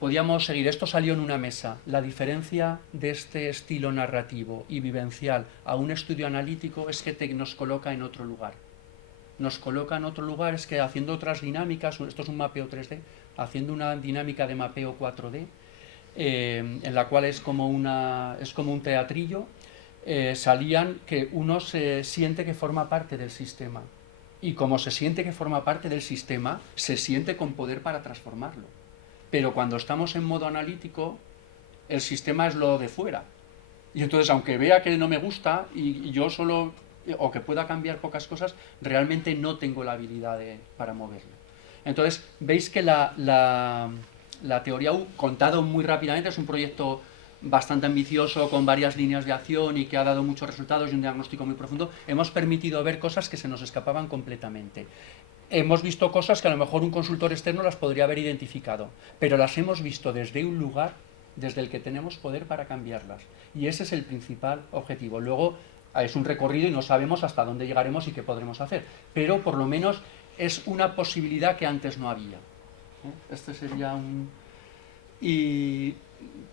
Podíamos seguir, esto salió en una mesa. La diferencia de este estilo narrativo y vivencial a un estudio analítico es que nos coloca en otro lugar. Nos coloca en otro lugar, es que haciendo otras dinámicas, esto es un mapeo 3D, haciendo una dinámica de mapeo 4D, en la cual es como un teatrillo, salían que uno se siente que forma parte del sistema. Y como se siente que forma parte del sistema, se siente con poder para transformarlo. Pero cuando estamos en modo analítico, el sistema es lo de fuera. Y entonces, aunque vea que no me gusta y yo solo, o que pueda cambiar pocas cosas, realmente no tengo la habilidad para moverlo. Entonces, veis que la teoría U, contado muy rápidamente, es un proyecto bastante ambicioso, con varias líneas de acción y que ha dado muchos resultados y un diagnóstico muy profundo. Hemos permitido ver cosas que se nos escapaban completamente. Hemos visto cosas que a lo mejor un consultor externo las podría haber identificado, pero las hemos visto desde un lugar desde el que tenemos poder para cambiarlas. Y ese es el principal objetivo. Luego es un recorrido y no sabemos hasta dónde llegaremos y qué podremos hacer, pero por lo menos es una posibilidad que antes no había. Este sería un... Y,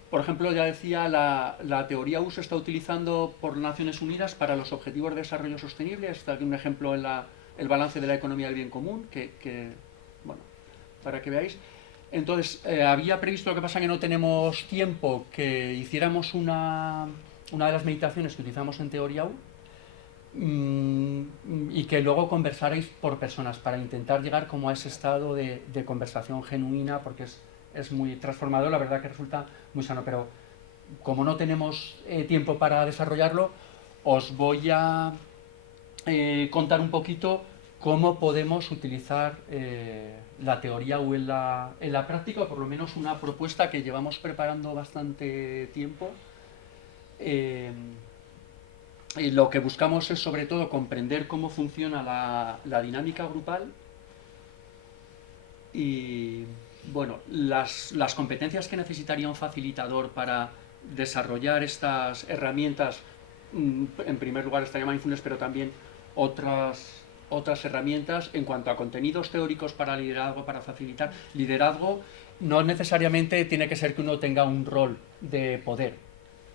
por ejemplo, ya decía, la teoría U se está utilizando por Naciones Unidas para los Objetivos de Desarrollo Sostenible. Está aquí un ejemplo en el balance de la economía del bien común, bueno, para que veáis. Entonces, había previsto, lo que pasa que no tenemos tiempo, que hiciéramos una de las meditaciones que utilizamos en teoría U, y que luego conversarais por personas para intentar llegar como a ese estado de conversación genuina, porque es muy transformador, la verdad que resulta muy sano, pero como no tenemos tiempo para desarrollarlo, os voy a contar un poquito cómo podemos utilizar la teoría U en la práctica, o por lo menos una propuesta que llevamos preparando bastante tiempo. Y lo que buscamos es sobre todo comprender cómo funciona la dinámica grupal y, bueno, las competencias que necesitaría un facilitador para desarrollar estas herramientas. En primer lugar estaría Mindfulness, pero también otras herramientas en cuanto a contenidos teóricos para liderazgo, para facilitar. Liderazgo no necesariamente tiene que ser que uno tenga un rol de poder.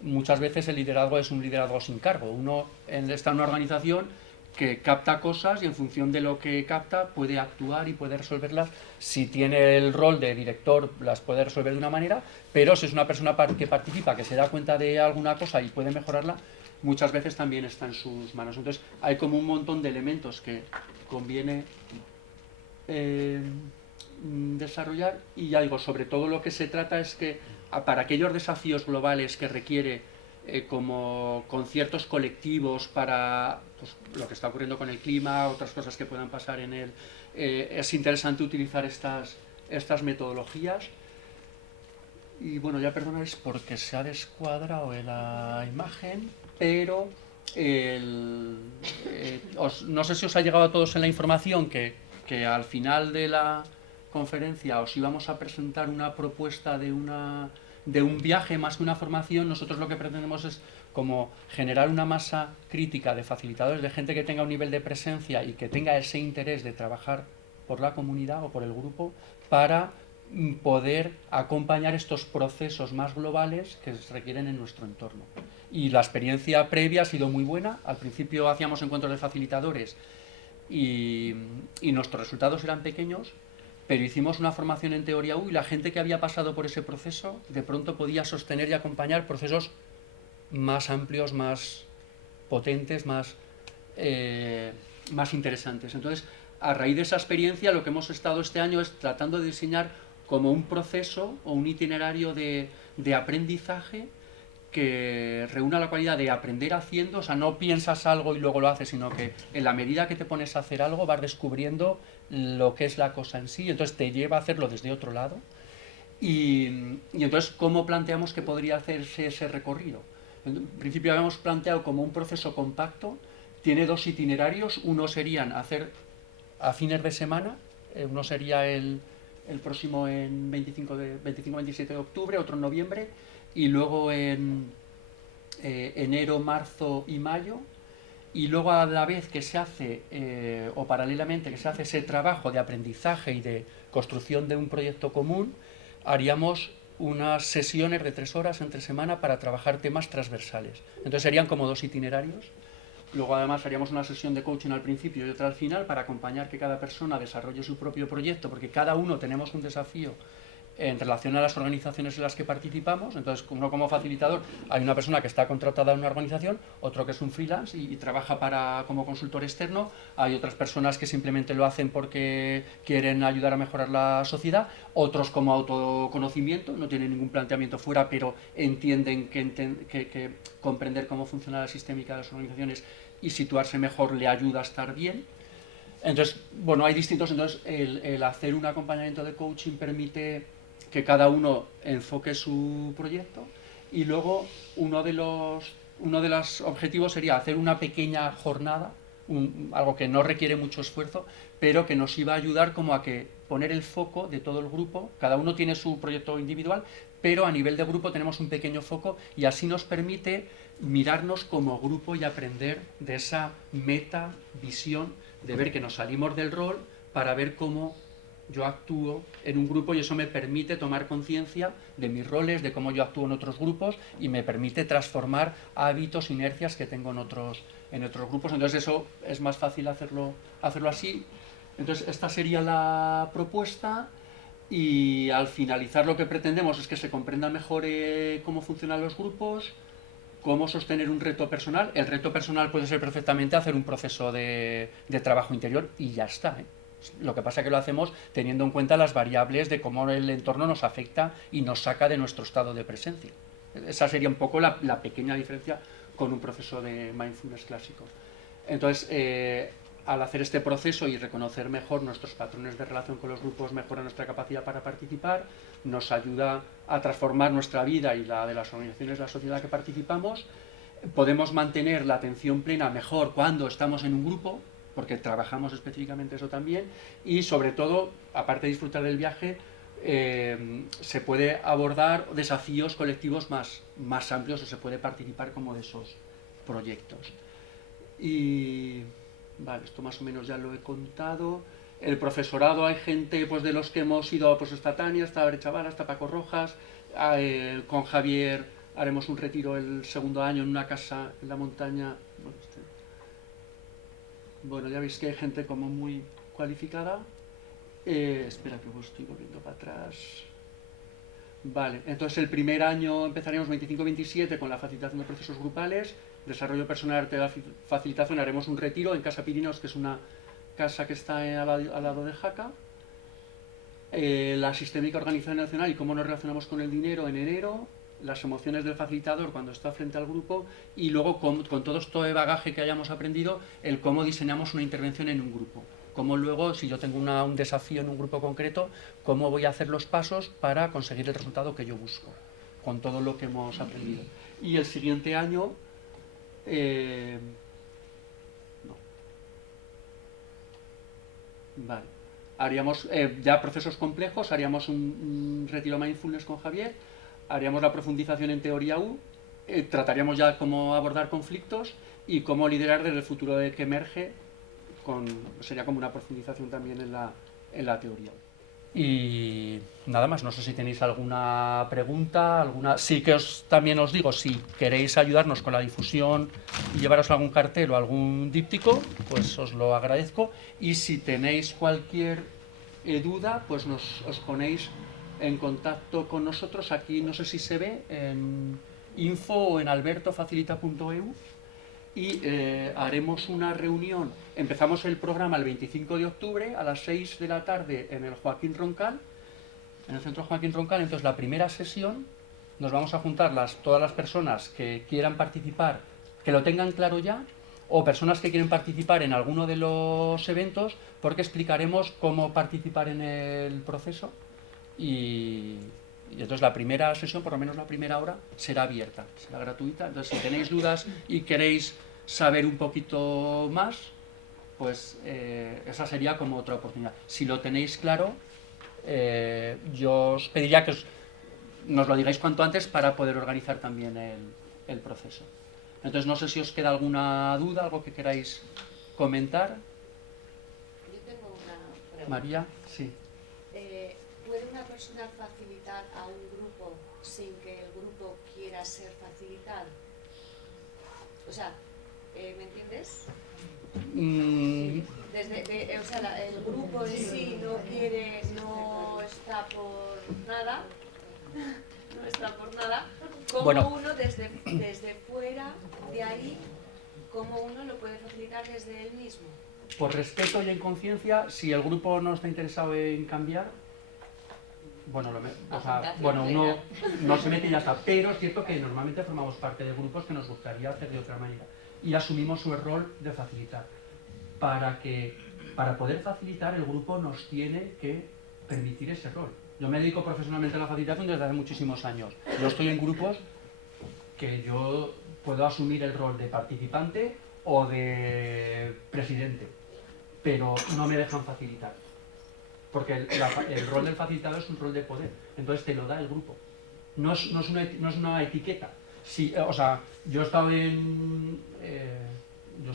Muchas veces el liderazgo es un liderazgo sin cargo. Uno está en una organización que capta cosas y en función de lo que capta puede actuar y puede resolverlas. Si tiene el rol de director las puede resolver de una manera, pero si es una persona que participa, que se da cuenta de alguna cosa y puede mejorarla, muchas veces también está en sus manos. Entonces hay como un montón de elementos que conviene desarrollar, y ya digo, sobre todo lo que se trata es que para aquellos desafíos globales que requiere como conciertos colectivos para pues, lo que está ocurriendo con el clima, otras cosas que puedan pasar en él, es interesante utilizar estas metodologías. Y bueno, ya perdonáis porque se ha descuadrado en la imagen, pero no sé si os ha llegado a todos en la información que al final de la conferencia os íbamos a presentar una propuesta de un viaje más que una formación. Nosotros lo que pretendemos es como generar una masa crítica de facilitadores, de gente que tenga un nivel de presencia y que tenga ese interés de trabajar por la comunidad o por el grupo para poder acompañar estos procesos más globales que se requieren en nuestro entorno. Y la experiencia previa ha sido muy buena. Al principio hacíamos encuentros de facilitadores y nuestros resultados eran pequeños, pero hicimos una formación en teoría U y la gente que había pasado por ese proceso de pronto podía sostener y acompañar procesos más amplios, más potentes, más interesantes. Entonces, a raíz de esa experiencia, lo que hemos estado este año es tratando de diseñar como un proceso o un itinerario de aprendizaje que reúna la cualidad de aprender haciendo. O sea, no piensas algo y luego lo haces, sino que en la medida que te pones a hacer algo vas descubriendo lo que es la cosa en sí, entonces te lleva a hacerlo desde otro lado. Y entonces, ¿cómo planteamos que podría hacerse ese recorrido? En principio habíamos planteado como un proceso compacto. Tiene dos itinerarios. Uno serían hacer a fines de semana, uno sería el próximo en 25-27 de octubre, otro en noviembre, y luego en enero, marzo y mayo. Y luego, a la vez que se hace, o paralelamente que se hace ese trabajo de aprendizaje y de construcción de un proyecto común, haríamos unas sesiones de 3 horas entre semana para trabajar temas transversales. Entonces serían como dos itinerarios. Luego además haríamos una sesión de coaching al principio y otra al final para acompañar que cada persona desarrolle su propio proyecto, porque cada uno tenemos un desafío en relación a las organizaciones en las que participamos. Entonces, uno como facilitador, hay una persona que está contratada en una organización, otro que es un freelance y trabaja como consultor externo, hay otras personas que simplemente lo hacen porque quieren ayudar a mejorar la sociedad, otros como autoconocimiento, no tienen ningún planteamiento fuera, pero entienden que comprender cómo funciona la sistémica de las organizaciones y situarse mejor le ayuda a estar bien. Entonces, bueno, hay distintos. Entonces, el hacer un acompañamiento de coaching permite que cada uno enfoque su proyecto, y luego uno de los objetivos sería hacer una pequeña jornada, algo que no requiere mucho esfuerzo, pero que nos iba a ayudar como a que poner el foco de todo el grupo. Cada uno tiene su proyecto individual, pero a nivel de grupo tenemos un pequeño foco, y así nos permite mirarnos como grupo y aprender de esa meta visión, de ver que nos salimos del rol para ver cómo yo actúo en un grupo, y eso me permite tomar conciencia de mis roles, de cómo yo actúo en otros grupos, y me permite transformar hábitos, inercias que tengo en otros grupos. Entonces eso es más fácil hacerlo así. Entonces esta sería la propuesta, y al finalizar lo que pretendemos es que se comprenda mejor cómo funcionan los grupos, cómo sostener un reto personal. El reto personal puede ser perfectamente hacer un proceso de trabajo interior y ya está, ¿eh? Lo que pasa es que lo hacemos teniendo en cuenta las variables de cómo el entorno nos afecta y nos saca de nuestro estado de presencia. Esa sería un poco la pequeña diferencia con un proceso de mindfulness clásico. Entonces, al hacer este proceso y reconocer mejor nuestros patrones de relación con los grupos, mejora nuestra capacidad para participar, nos ayuda a transformar nuestra vida y la de las organizaciones de la sociedad que participamos. Podemos mantener la atención plena mejor cuando estamos en un grupo, porque trabajamos específicamente eso también, y sobre todo, aparte de disfrutar del viaje, se puede abordar desafíos colectivos más amplios, o se puede participar como de esos proyectos. Y vale, esto más o menos ya lo he contado. El profesorado, hay gente pues de los que hemos ido, pues está Tania, está Arechavala, está Paco Rojas. Con Javier haremos un retiro el segundo año en una casa en la montaña. Bueno, ya veis que hay gente como muy cualificada. Espera que os estoy volviendo para atrás. Vale, entonces el primer año empezaremos 25-27 con la facilitación de procesos grupales, desarrollo personal, arte de la facilitación. Haremos un retiro en Casa Pirineos, que es una casa que está al lado de Jaca. La sistémica organización nacional y cómo nos relacionamos con el dinero en enero. Las emociones del facilitador cuando está frente al grupo, y luego con todo esto de bagaje que hayamos aprendido, el cómo diseñamos una intervención en un grupo. Cómo luego, si yo tengo un desafío en un grupo concreto, cómo voy a hacer los pasos para conseguir el resultado que yo busco, con todo lo que hemos aprendido. Y el siguiente año... Vale. Haríamos ya procesos complejos, haríamos un retiro mindfulness con Javier, haríamos la profundización en teoría U, trataríamos ya cómo abordar conflictos y cómo liderar desde el futuro que emerge, sería como una profundización también en la teoría. Y nada más, no sé si tenéis alguna pregunta, sí que también os digo, si queréis ayudarnos con la difusión y llevaros algún cartel o algún díptico, pues os lo agradezco, y si tenéis cualquier duda, pues os ponéis en contacto con nosotros. Aquí no sé si se ve en info o en albertofacilita.eu, y haremos una reunión. Empezamos el programa el 25 de octubre a las 6 de la tarde en el Joaquín Roncal, en el centro Joaquín Roncal. Entonces la primera sesión nos vamos a juntar todas las personas que quieran participar, que lo tengan claro ya, o personas que quieren participar en alguno de los eventos, porque explicaremos cómo participar en el proceso. Y entonces la primera sesión, por lo menos la primera hora, será abierta, será gratuita. Entonces, si tenéis dudas y queréis saber un poquito más, pues esa sería como otra oportunidad. Si lo tenéis claro, yo os pediría que nos lo digáis cuanto antes para poder organizar también el proceso. Entonces, no sé si os queda alguna duda, algo que queráis comentar. Yo tengo una pregunta. María, sí. ¿Puede una persona facilitar a un grupo sin que el grupo quiera ser facilitado? O sea, ¿me entiendes? O sea, el grupo en sí no quiere, no es está por nada, no está por nada, cómo Bueno. uno desde fuera de ahí, cómo uno lo puede facilitar desde él mismo. Por respeto y en conciencia, si el grupo no está interesado en cambiar, bueno, uno no se mete y ya está. Pero es cierto que normalmente formamos parte de grupos que nos gustaría hacer de otra manera. Y asumimos su rol de facilitar. Para poder facilitar, el grupo nos tiene que permitir ese rol. Yo me dedico profesionalmente a la facilitación desde hace muchísimos años. Yo estoy en grupos que yo puedo asumir el rol de participante o de presidente, pero no me dejan facilitar. Porque el rol del facilitador es un rol de poder, entonces te lo da el grupo. No es una etiqueta. Sí, o sea, yo estuve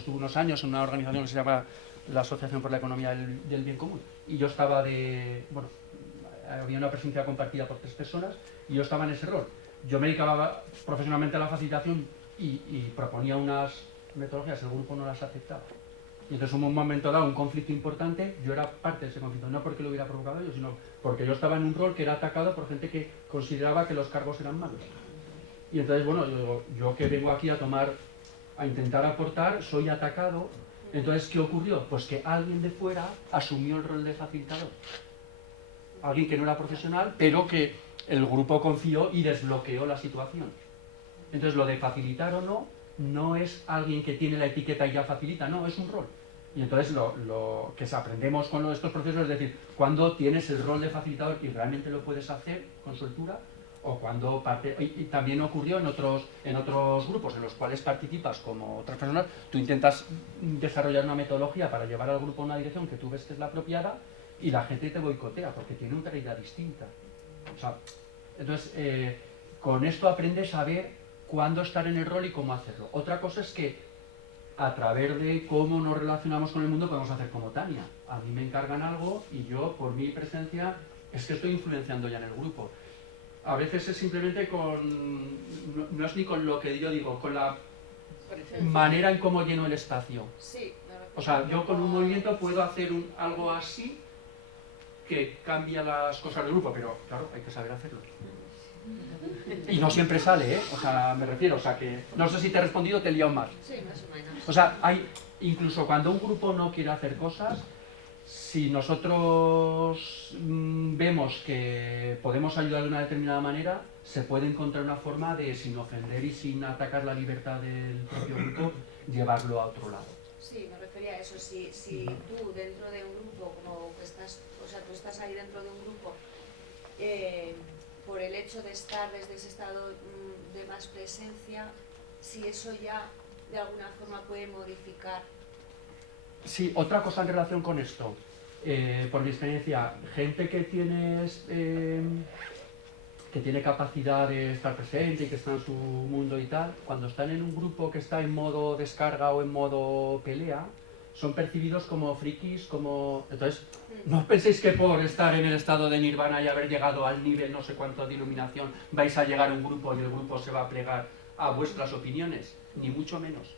unos años en una organización que se llama la Asociación por la Economía del Bien Común, y yo estaba había una presencia compartida por 3 personas, y yo estaba en ese rol. Yo me dedicaba profesionalmente a la facilitación y proponía unas metodologías, el grupo no las aceptaba. Y entonces en un momento dado, un conflicto importante, yo era parte de ese conflicto, no porque lo hubiera provocado yo, sino porque yo estaba en un rol que era atacado por gente que consideraba que los cargos eran malos. Y entonces, bueno, yo que vengo aquí a intentar aportar, soy atacado. Entonces, ¿qué ocurrió? Pues que alguien de fuera asumió el rol de facilitador. Alguien que no era profesional, pero que el grupo confió y desbloqueó la situación. Entonces, lo de facilitar o no es alguien que tiene la etiqueta y ya facilita, no, es un rol. Y entonces lo que aprendemos con estos procesos es decir, cuando tienes el rol de facilitador y realmente lo puedes hacer con soltura, o cuando y también ocurrió en otros grupos en los cuales participas como otras personas, tú intentas desarrollar una metodología para llevar al grupo a una dirección que tú ves que es la apropiada y la gente te boicotea porque tiene una realidad distinta. O sea, entonces, con esto aprendes a ver cuándo estar en el rol y cómo hacerlo. Otra cosa es que a través de cómo nos relacionamos con el mundo podemos hacer como Tania. A mí me encargan algo y yo, por mi presencia, es que estoy influenciando ya en el grupo. A veces es simplemente no es ni con lo que yo digo, con la manera en cómo lleno el espacio. Sí, o sea, yo con un movimiento puedo hacer algo así que cambia las cosas del grupo, pero claro, hay que saber hacerlo. Y no siempre sale, ¿eh? O sea, me refiero, o sea que... No sé si te he respondido, te he liado más. Sí, más o menos. O sea, incluso cuando un grupo no quiere hacer cosas, si nosotros vemos que podemos ayudar de una determinada manera, se puede encontrar una forma de, sin ofender y sin atacar la libertad del propio grupo, llevarlo a otro lado. Sí, me refería a eso. Si tú dentro de un grupo, como que tú estás ahí dentro de un grupo, por el hecho de estar desde ese estado de más presencia, si eso ya de alguna forma puede modificar. Sí, otra cosa en relación con esto, por mi experiencia, gente que tiene capacidad de estar presente y que está en su mundo y tal, cuando están en un grupo que está en modo descarga o en modo pelea, son percibidos como frikis, Entonces, no penséis que por estar en el estado de nirvana y haber llegado al nivel no sé cuánto de iluminación vais a llegar a un grupo y el grupo se va a plegar a vuestras opiniones, ni mucho menos.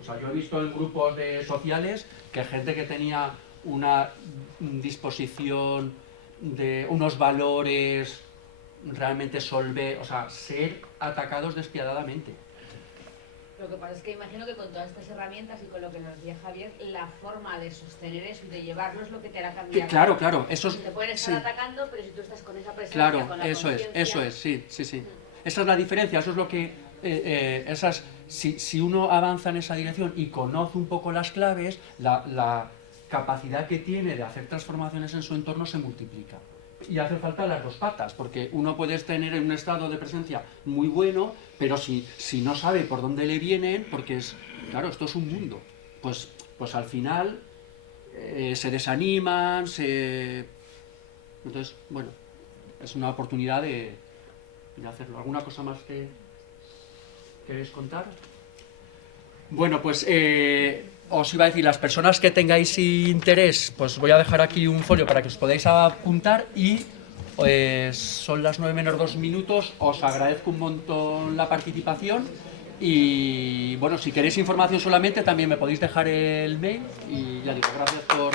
O sea, yo he visto en grupos sociales que gente que tenía una disposición de unos valores realmente o sea, ser atacados despiadadamente. Lo que pasa es que imagino que con todas estas herramientas y con lo que nos decía Javier, la forma de sostener eso y de llevarlo es lo que te hará cambiar. Claro, eso es... Te pueden estar atacando, pero si tú estás con esa presencia, claro, con la eso es, sí. Esa es la diferencia, eso es lo que... si uno avanza en esa dirección y conoce un poco las claves, la capacidad que tiene de hacer transformaciones en su entorno se multiplica. Y hace falta las dos patas, porque uno puede tener un estado de presencia muy bueno, pero si no sabe por dónde le vienen, porque claro, esto es un mundo, pues al final se desaniman, entonces, bueno, es una oportunidad de hacerlo. ¿Alguna cosa más que queréis contar? Bueno, pues os iba a decir, las personas que tengáis interés, pues voy a dejar aquí un folio para que os podáis apuntar y pues, son las 9 menos 2 minutos, os agradezco un montón la participación y bueno, si queréis información solamente también me podéis dejar el mail y ya digo, gracias por...